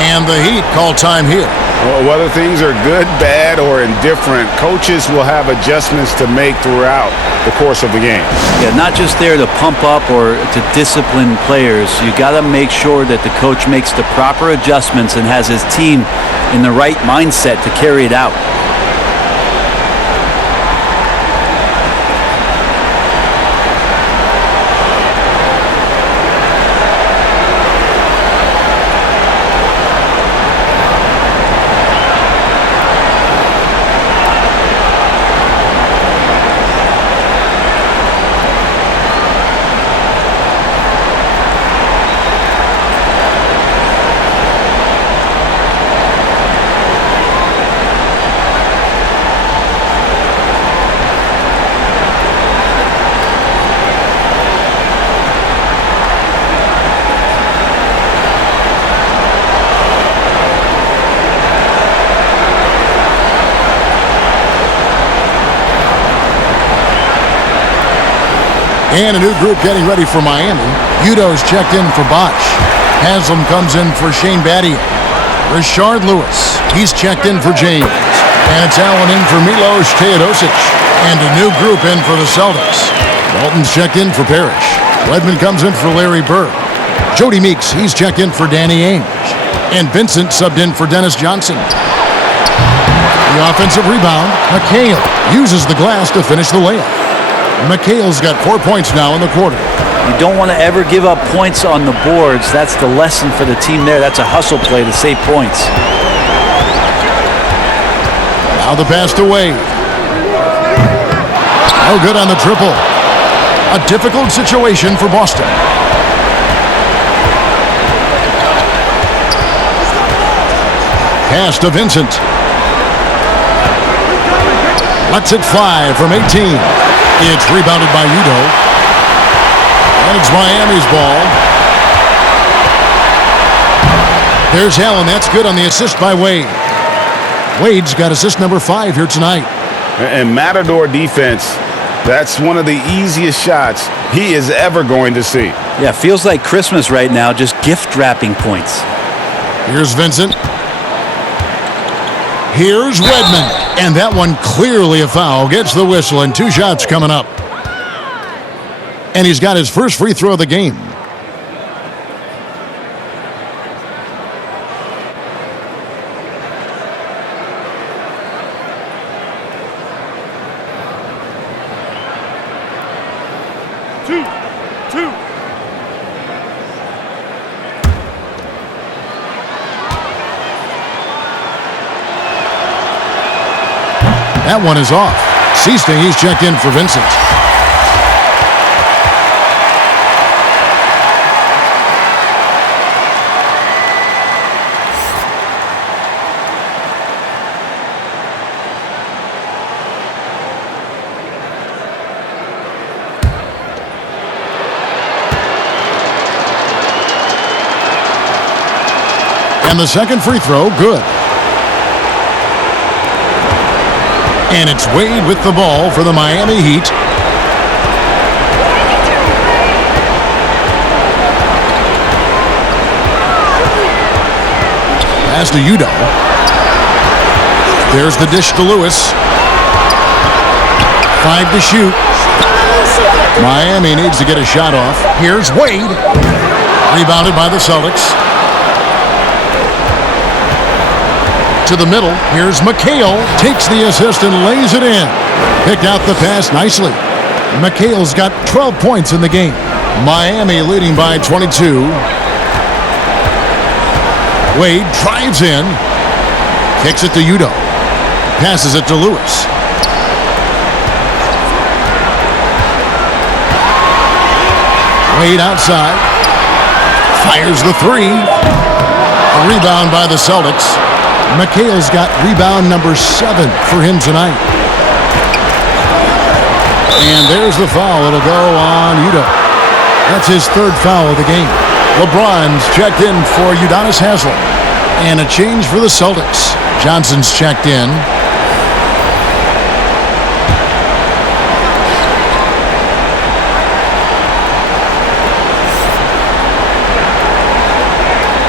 And the Heat call time here. Well, whether things are good, bad, or indifferent, coaches will have adjustments to make throughout the course of the game. Yeah, not just there to pump up or to discipline players. You got to make sure that the coach makes the proper adjustments and has his team in the right mindset to carry it out. And a new group getting ready for Miami. Udo's checked in for Bosh. Haslam comes in for Shane Battier. Rashard Lewis, he's checked in for James. And it's Allen in for Milos Teodosic. And a new group in for the Celtics. Walton's checked in for Parrish. Redmond comes in for Larry Bird. Jody Meeks, he's checked in for Danny Ainge. And Vincent subbed in for Dennis Johnson. The offensive rebound, McHale uses the glass to finish the layup. McHale's got 4 points now in the quarter. You don't want to ever give up points on the boards. That's the lesson for the team there. That's a hustle play to save points. Now the pass to Wade. No good on the triple. A difficult situation for Boston. Pass to Vincent. Lets it fly from 18. It's rebounded by Udo. And it's Miami's ball. There's Allen. That's good on the assist by Wade. Wade's got assist number 5 here tonight. And Matador defense, that's one of the easiest shots he is ever going to see. Yeah, feels like Christmas right now, just gift wrapping points. Here's Vincent. Here's Redmond. And that one clearly a foul. Gets the whistle and 2 shots coming up. And he's got his first free throw of the game. That one is off. Seasting, he's checked in for Vincent. And the second free throw, good. And it's Wade with the ball for the Miami Heat. Pass to Udo. There's the dish to Lewis. 5 to shoot. Miami needs to get a shot off. Here's Wade. Rebounded by the Celtics. To the middle. Here's McHale. Takes the assist and lays it in. Picked out the pass nicely. McHale's got 12 points in the game. Miami leading by 22. Wade drives in. Kicks it to Udo. Passes it to Lewis. Wade outside. Fires the 3. A rebound by the Celtics. McHale's got rebound number 7 for him tonight. And there's the foul. It'll go on Udo. That's his 3rd foul of the game. LeBron's checked in for Udonis Haslem. And a change for the Celtics. Johnson's checked in.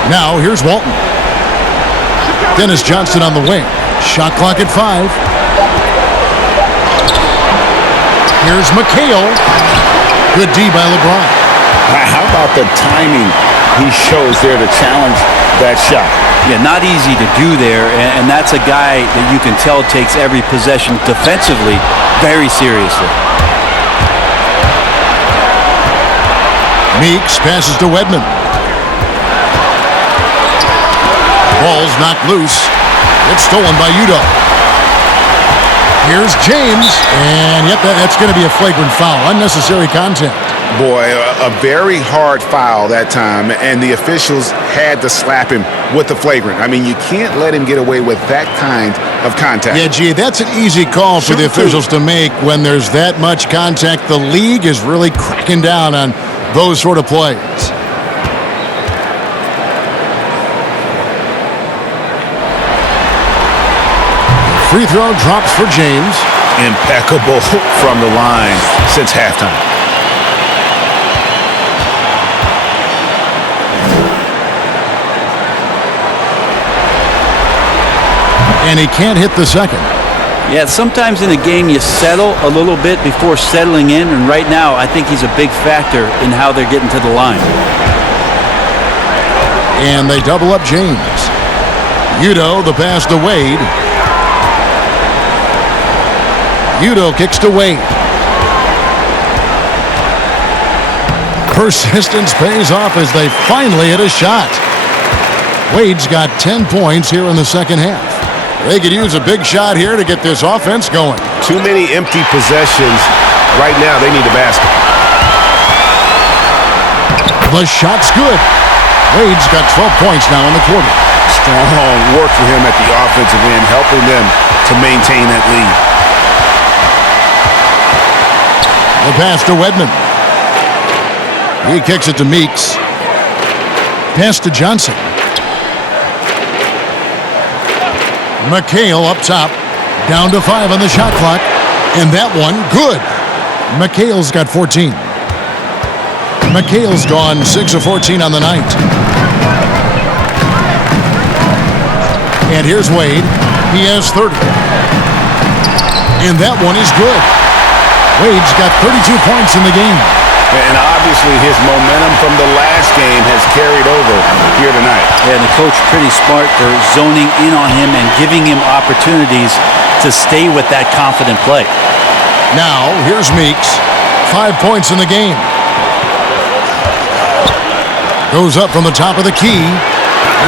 Now here's Walton. Dennis Johnson on the wing. Shot clock at 5. Here's McHale. Good D by LeBron. How about the timing he shows there to challenge that shot? Yeah, not easy to do there, and that's a guy that you can tell takes every possession defensively very seriously. Meeks passes to Wedman. Ball's knocked loose. It's stolen by Udo. Here's James. And yep, that's going to be a flagrant foul. Unnecessary contact. Boy, a very hard foul that time, and the officials had to slap him with the flagrant. I mean, you can't let him get away with that kind of contact. Yeah, gee, that's an easy call for the officials to make when there's that much contact. The league is really cracking down on those sort of plays. Free throw drops for James. Impeccable from the line since halftime. And he can't hit the second. Yeah, sometimes in a game you settle a little bit before settling in, and right now I think he's a big factor in how they're getting to the line. And they double up James. Udo, the pass to Wade. Udo kicks to Wade. Persistence pays off as they finally hit a shot. Wade's got 10 points here in the second half. They could use a big shot here to get this offense going. Too many empty possessions. Right now, they need a basket. The shot's good. Wade's got 12 points now in the quarter. Strong work for him at the offensive end, helping them to maintain that lead. The pass to Wedman. He kicks it to Meeks. Pass to Johnson. McHale up top. Down to 5 on the shot clock. And that one, good. McHale's got 14. McHale's gone 6 of 14 on the night. And here's Wade. He has 30. And that one is good. Wade's got 32 points in the game. And obviously his momentum from the last game has carried over here tonight. Yeah, and the coach pretty smart for zoning in on him and giving him opportunities to stay with that confident play. Now, here's Meeks. 5 points in the game. Goes up from the top of the key.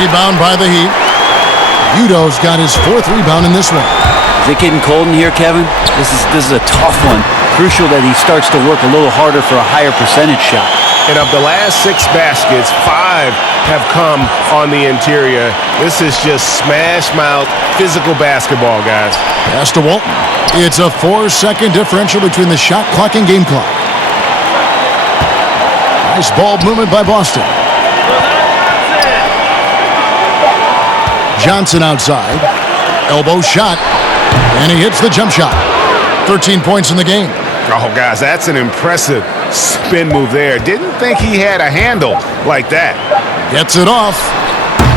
Rebound by the Heat. Udo's got his 4th rebound in this one. Is it getting cold in here, Kevin? This is a tough one. Crucial that he starts to work a little harder for a higher percentage shot. And of the last 6 baskets, 5 have come on the interior. This is just smash mouth physical basketball, guys. Pass to Walton. It's a 4-second differential between the shot clock and game clock. Nice ball movement by Boston. Johnson outside. Elbow shot. And he hits the jump shot. 13 points in the game. Oh, guys, that's an impressive spin move there. Didn't think he had a handle like that. Gets it off.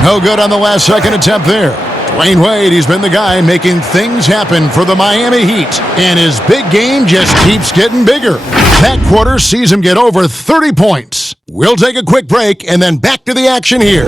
No good on the last second attempt there. Dwayne Wade, he's been the guy making things happen for the Miami Heat. And his big game just keeps getting bigger. That quarter sees him get over 30 points. We'll take a quick break and then back to the action here.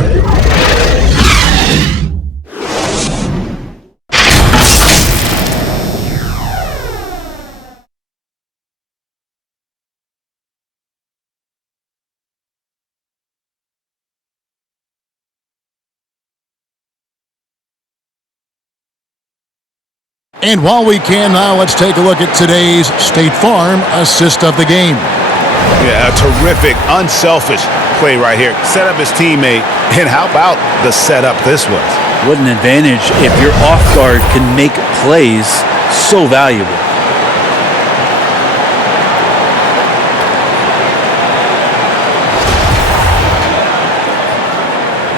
And while we can now, let's take a look at today's State Farm assist of the game. Yeah, a terrific, unselfish play right here. Set up his teammate, and how about the setup this was? What an advantage if your off guard can make plays so valuable.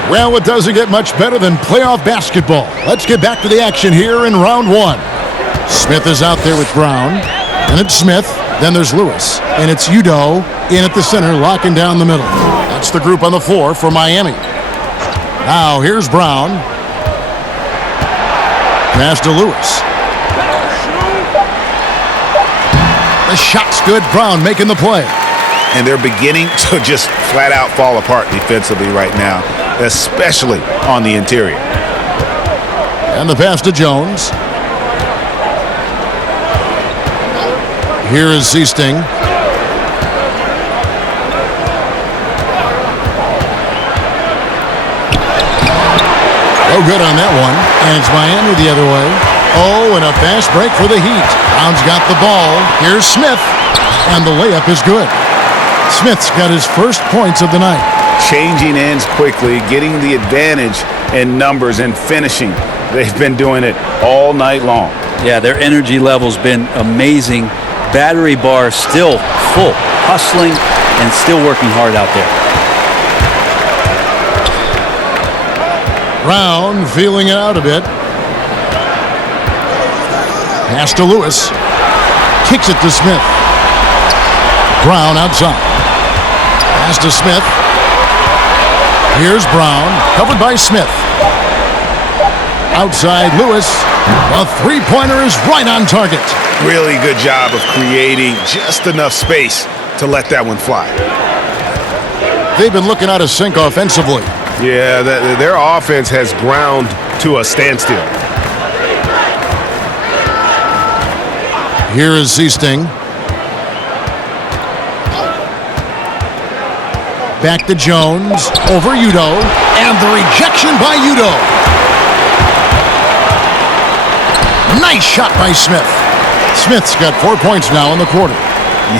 Well, it doesn't get much better than playoff basketball. Let's get back to the action here in round 1. Smith is out there with Brown. And it's Smith. Then there's Lewis. And it's Udo in at the center, locking down the middle. That's the group on the floor for Miami. Now, here's Brown. Pass to Lewis. The shot's good. Brown making the play. And they're beginning to just flat out fall apart defensively right now, especially on the interior. And the pass to Jones. Here is Seasting. No good on that one. And it's Miami the other way. Oh, and a fast break for the Heat. Brown's got the ball. Here's Smith. And the layup is good. Smith's got his first points of the night. Changing ends quickly, getting the advantage in numbers and finishing. They've been doing it all night long. Yeah, their energy level's been amazing. Battery bar still full, hustling and still working hard out there. Brown feeling it out a bit. Pass to Lewis. Kicks it to Smith. Brown outside. Pass to Smith. Here's Brown, covered by Smith. Outside Lewis. The three-pointer is right on target. Really good job of creating just enough space to let that one fly. They've been looking out of sync offensively. Yeah, their offense has ground to a standstill. Here is Seasting. Back to Jones. Over Udo. And the rejection by Udo. Nice shot by Smith. Smith's got 4 points now in the quarter.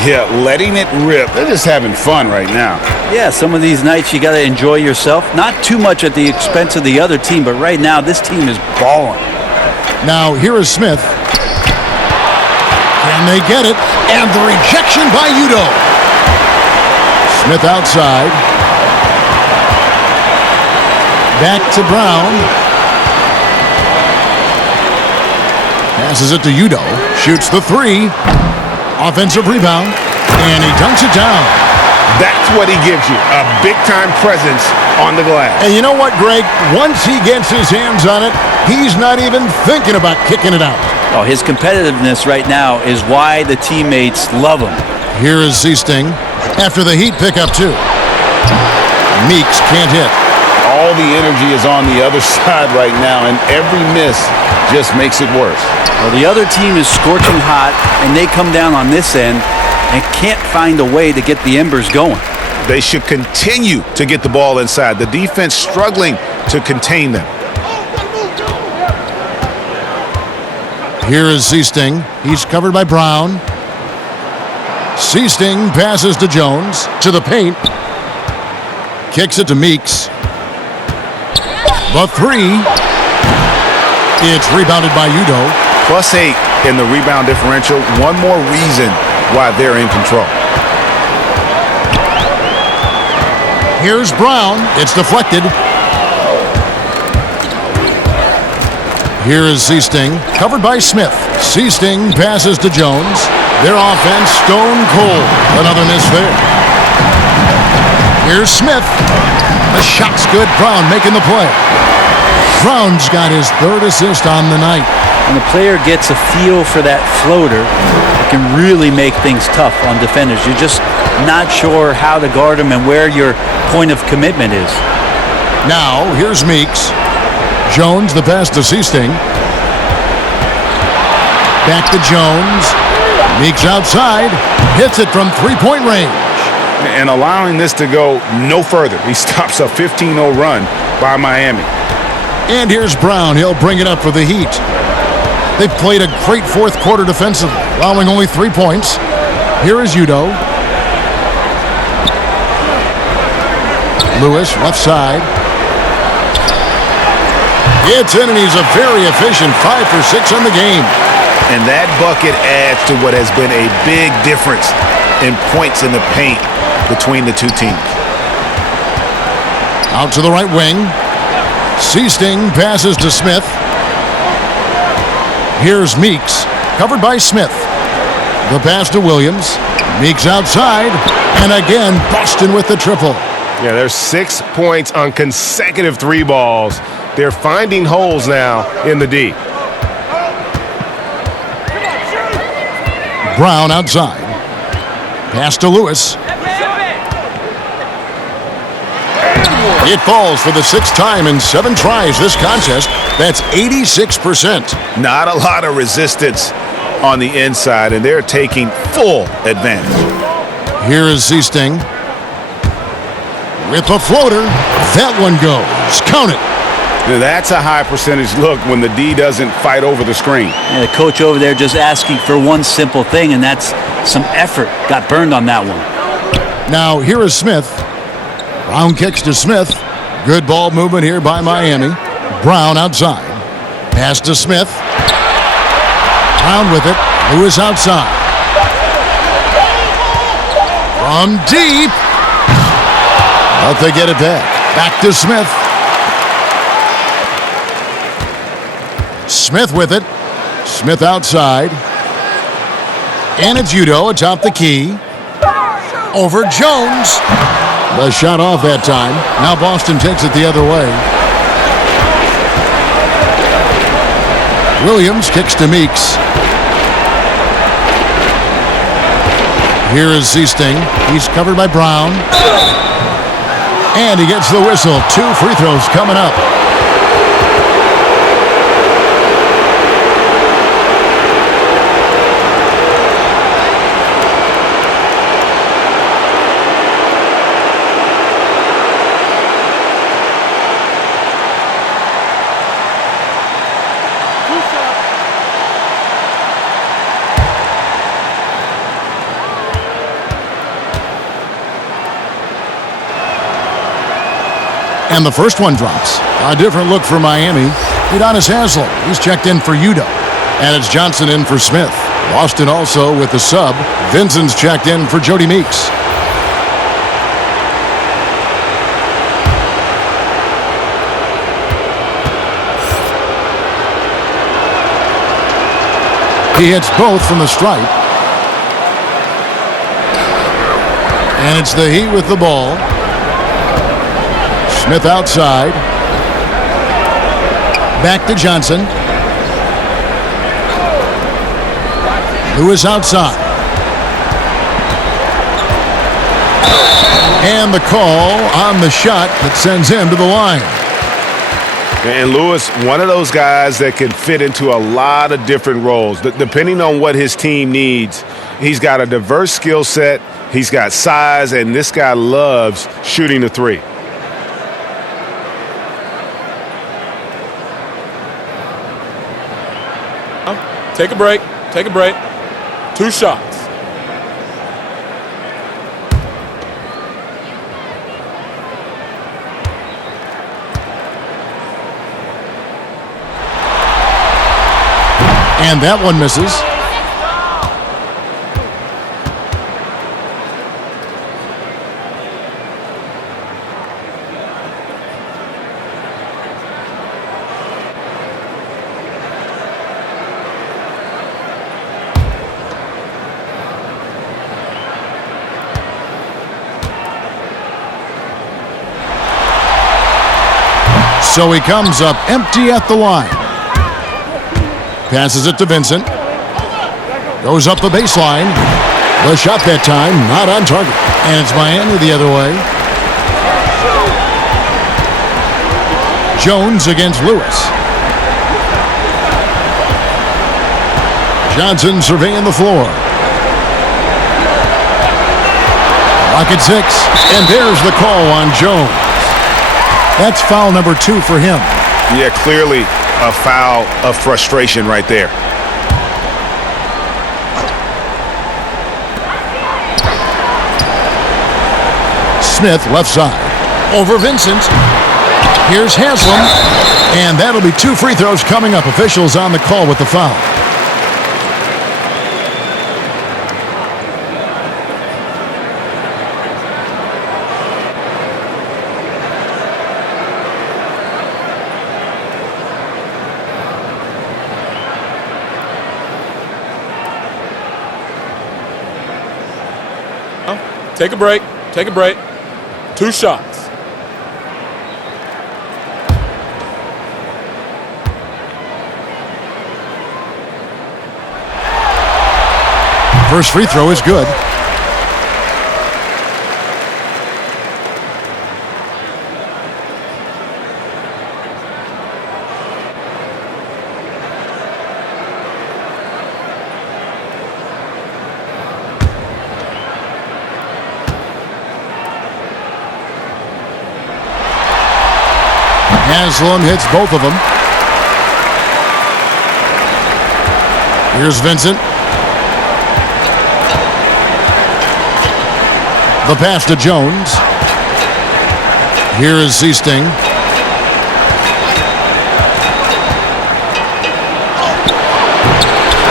Yeah, letting it rip. They're just having fun right now. Yeah, some of these nights you got to enjoy yourself. Not too much at the expense of the other team, but right now this team is balling. Now here is Smith. Can they get it? And the rejection by Udo. Smith outside. Back to Brown. Passes it to Udo. Shoots the three. Offensive rebound. And he dunks it down. That's what he gives you, a big-time presence on the glass. And you know what, Greg? Once he gets his hands on it, he's not even thinking about kicking it out. Oh, his competitiveness right now is why the teammates love him. Here is Seasting after the Heat pick up two. Meeks can't hit. All the energy is on the other side right now, and every miss just makes it worse. Well, the other team is scorching hot, and they come down on this end and can't find a way to get the embers going. They should continue to get the ball inside. The defense struggling to contain them. Here is Seasting. He's covered by Brown. Seasting passes to Jones. To the paint. Kicks it to Meeks. The three. It's rebounded by Udo. +8 in the rebound differential. One more reason why they're in control. Here's Brown. It's deflected. Here is Seasting, covered by Smith. Seasting passes to Jones. Their offense stone cold. Another miss there. Here's Smith. The shot's good. Brown making the play. Brown's got his third assist on the night. When the player gets a feel for that floater, it can really make things tough on defenders. You're just not sure how to guard them and where your point of commitment is. Now, here's Meeks. Jones, the pass to Seasting. Back to Jones. Meeks outside. Hits it from three-point range. And allowing this to go no further. He stops a 15-0 run by Miami. And here's Brown. He'll bring it up for the Heat. They've played a great fourth quarter defensively, allowing only 3 points. Here is Udo. Lewis, left side. It's in, and he's a very efficient 5 for 6 on the game. And that bucket adds to what has been a big difference in points in the paint between the two teams. Out to the right wing. Seasting passes to Smith. Here's Meeks, covered by Smith. The pass to Williams. Meeks outside, and again, Boston with the triple. Yeah, there's 6 points on consecutive 3 balls. They're finding holes now in the D. Brown outside. Pass to Lewis. It falls for the 6th time in 7 tries this contest. That's 86%. Not a lot of resistance on the inside, and they're taking full advantage. Here is Seasting. With a floater. That one goes. Count it. Now that's a high percentage look when the D doesn't fight over the screen. Yeah, the coach over there just asking for one simple thing, and that's some effort. Got burned on that one. Now, here is Smith. Brown kicks to Smith. Good ball movement here by Miami. Brown outside. Pass to Smith. Brown with it. Lewis outside. From deep. But they get it back. Back to Smith. Smith with it. Smith outside. And it's Udo atop the key. Over Jones. The shot off that time. Now Boston takes it the other way. Williams kicks to Meeks. Here is Seasting. He's covered by Brown. And he gets the whistle. 2 free throws coming up. And the first one drops. A different look for Miami. Udonis Haslem. He's checked in for Udo. And it's Johnson in for Smith. Boston also with the sub. Vincent's checked in for Jody Meeks. He hits both from the stripe. And it's the Heat with the ball. Smith outside. Back to Johnson. Lewis outside. And the call on the shot that sends him to the line. And Lewis, one of those guys that can fit into a lot of different roles. Depending on what his team needs, he's got a diverse skill set, he's got size, and this guy loves shooting the three. Take a break. Take a break. 2 shots. And that one misses. So he comes up empty at the line. Passes it to Vincent. Goes up the baseline. The shot that time not on target. And it's Miami the other way. Jones against Lewis. Johnson surveying the floor. Clock at 6. And there's the call on Jones. That's foul number 2 for him. Yeah, clearly a foul of frustration right there. Smith left side. Over Vincent. Here's Haslam. And that'll be 2 free throws coming up. Officials on the call with the foul. Take a break. Take a break. 2 shots. First free throw is good. Haslam hits both of them. Here's Vincent. The pass to Jones. Here is Seasting.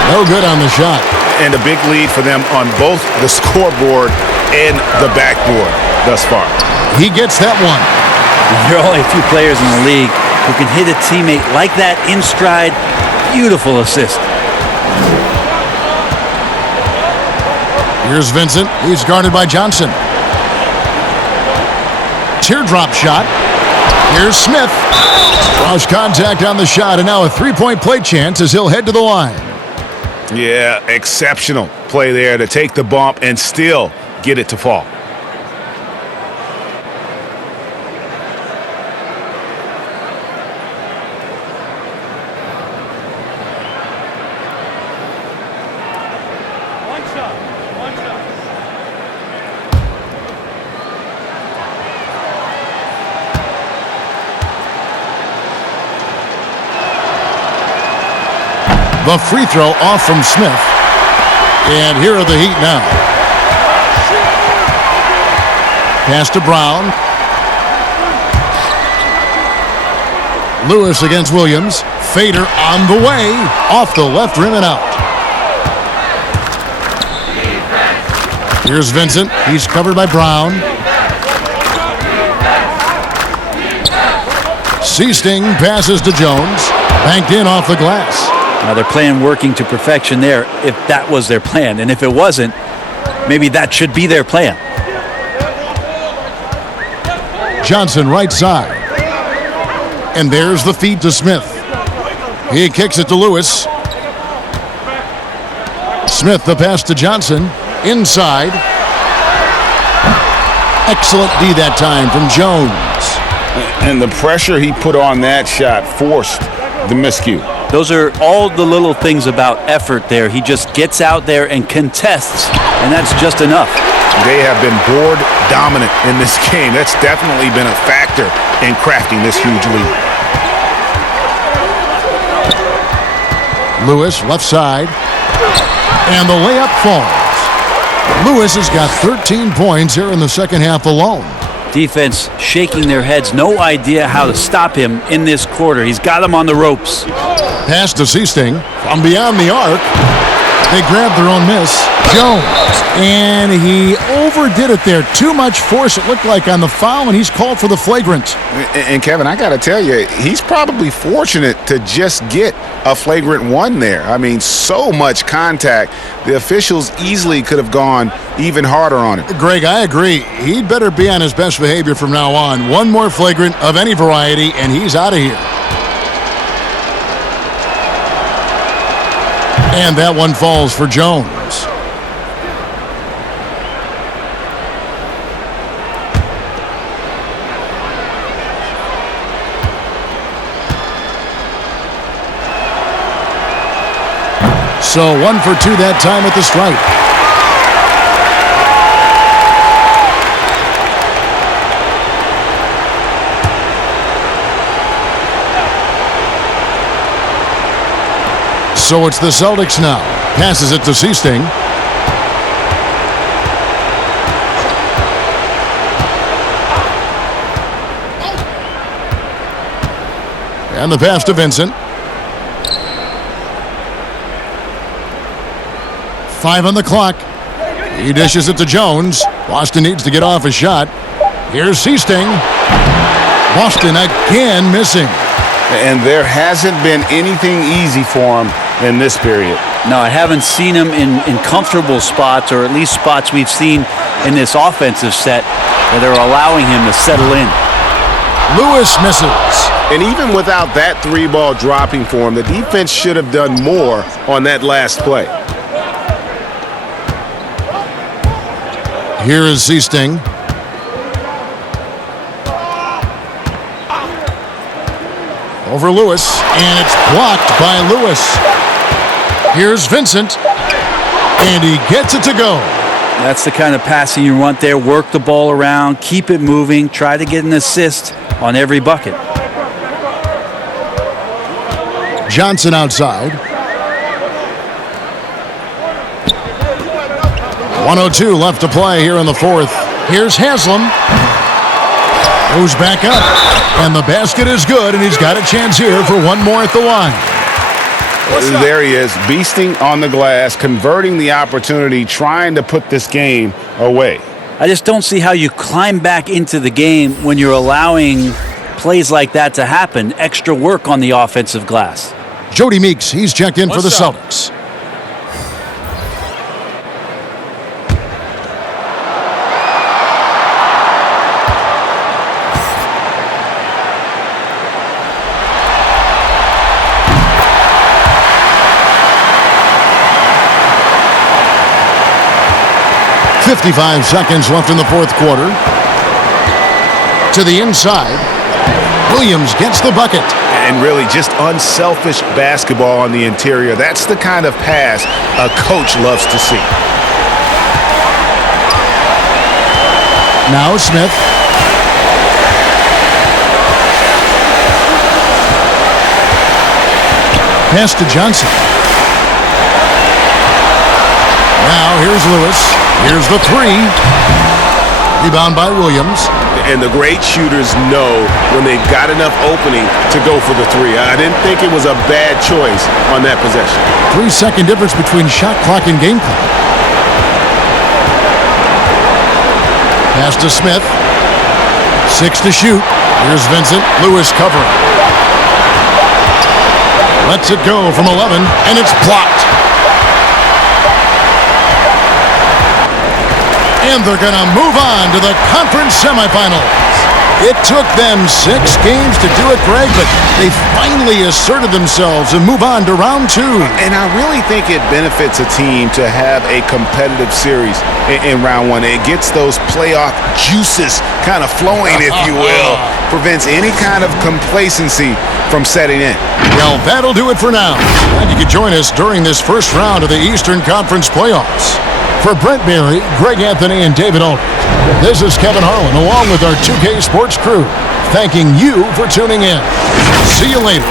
No good on the shot. And a big lead for them on both the scoreboard and the backboard thus far. He gets that one. There are only a few players in the league who can hit a teammate like that in stride. Beautiful assist. Here's Vincent. He's guarded by Johnson. Teardrop shot. Here's Smith. Draws contact on the shot, and now a three-point play chance as he'll head to the line. Yeah, exceptional play there to take the bump and still get it to fall. The free throw off from Smith. And here are the Heat now. Pass to Brown. Lewis against Williams. Fader on the way. Off the left rim and out. Here's Vincent. He's covered by Brown. Seasting passes to Jones. Banked in off the glass. Now they're playing working to perfection there if that was their plan. And if it wasn't, maybe that should be their plan. Johnson right side. And there's the feed to Smith. He kicks it to Lewis. Smith the pass to Johnson. Inside. Excellent D that time from Jones. And the pressure he put on that shot forced the miscue. Those are all the little things about effort there. He just gets out there and contests, and that's just enough. They have been board dominant in this game. That's definitely been a factor in crafting this huge lead. Lewis left side. And the layup falls. Lewis has got 13 points here in the second half alone. Defense shaking their heads. No idea how to stop him in this quarter. He's got him on the ropes. Pass to Seasting from beyond the arc. They grab their own miss. Jones. And he overdid it there. Too much force, it looked like, on the foul, and he's called for the flagrant. And Kevin, I got to tell you, he's probably fortunate to just get a flagrant one there. I mean, so much contact. The officials easily could have gone even harder on it. Greg, I agree. He'd better be on his best behavior from now on. One more flagrant of any variety, and he's out of here. And that one falls for Jones. So 1 for 2 that time at the stripe. So it's the Celtics now. Passes it to Seasting. And the pass to Vincent. 5 on the clock. He dishes it to Jones. Boston needs to get off a shot. Here's Seasting. Boston again missing. And there hasn't been anything easy for him in this period. No, I haven't seen him in comfortable spots, or at least spots we've seen in this offensive set that are allowing him to settle in. Lewis misses. And even without that 3-ball dropping for him, the defense should have done more on that last play. Here is Seasting. Over Lewis, and it's blocked by Lewis. Here's Vincent, and he gets it to go. That's the kind of passing you want there. Work the ball around, keep it moving, try to get an assist on every bucket. Johnson outside. 1:02 left to play here in the fourth. Here's Haslam. Goes back up. And the basket is good, and he's got a chance here for one more at the line. There he is, beasting on the glass, converting the opportunity, trying to put this game away. I just don't see how you climb back into the game when you're allowing plays like that to happen. Extra work on the offensive glass. Jody Meeks, he's checked in for the Celtics. .55 seconds left in the fourth quarter. To the inside. Williams gets the bucket. And really just unselfish basketball on the interior. That's the kind of pass a coach loves to see. Now Smith. Pass to Johnson. Now here's Lewis. Here's the three. Rebound by Williams. And the great shooters know when they've got enough opening to go for the three. I didn't think it was a bad choice on that possession. 3-second difference between shot clock and game clock. Pass to Smith. 6 to shoot. Here's Vincent. Lewis covering. Lets it go from 11, and it's blocked. And they're going to move on to the conference semifinals. It took them 6 games to do it, Greg, but they finally asserted themselves and move on to round 2. And I really think it benefits a team to have a competitive series in round 1. It gets those playoff juices kind of flowing, if you will. Prevents any kind of complacency from setting in. Well, that'll do it for now. Glad you could join us during this first round of the Eastern Conference playoffs. For Brent Berry, Greg Anthony, and David Aldridge, this is Kevin Harlan along with our 2K Sports crew, thanking you for tuning in. See you later.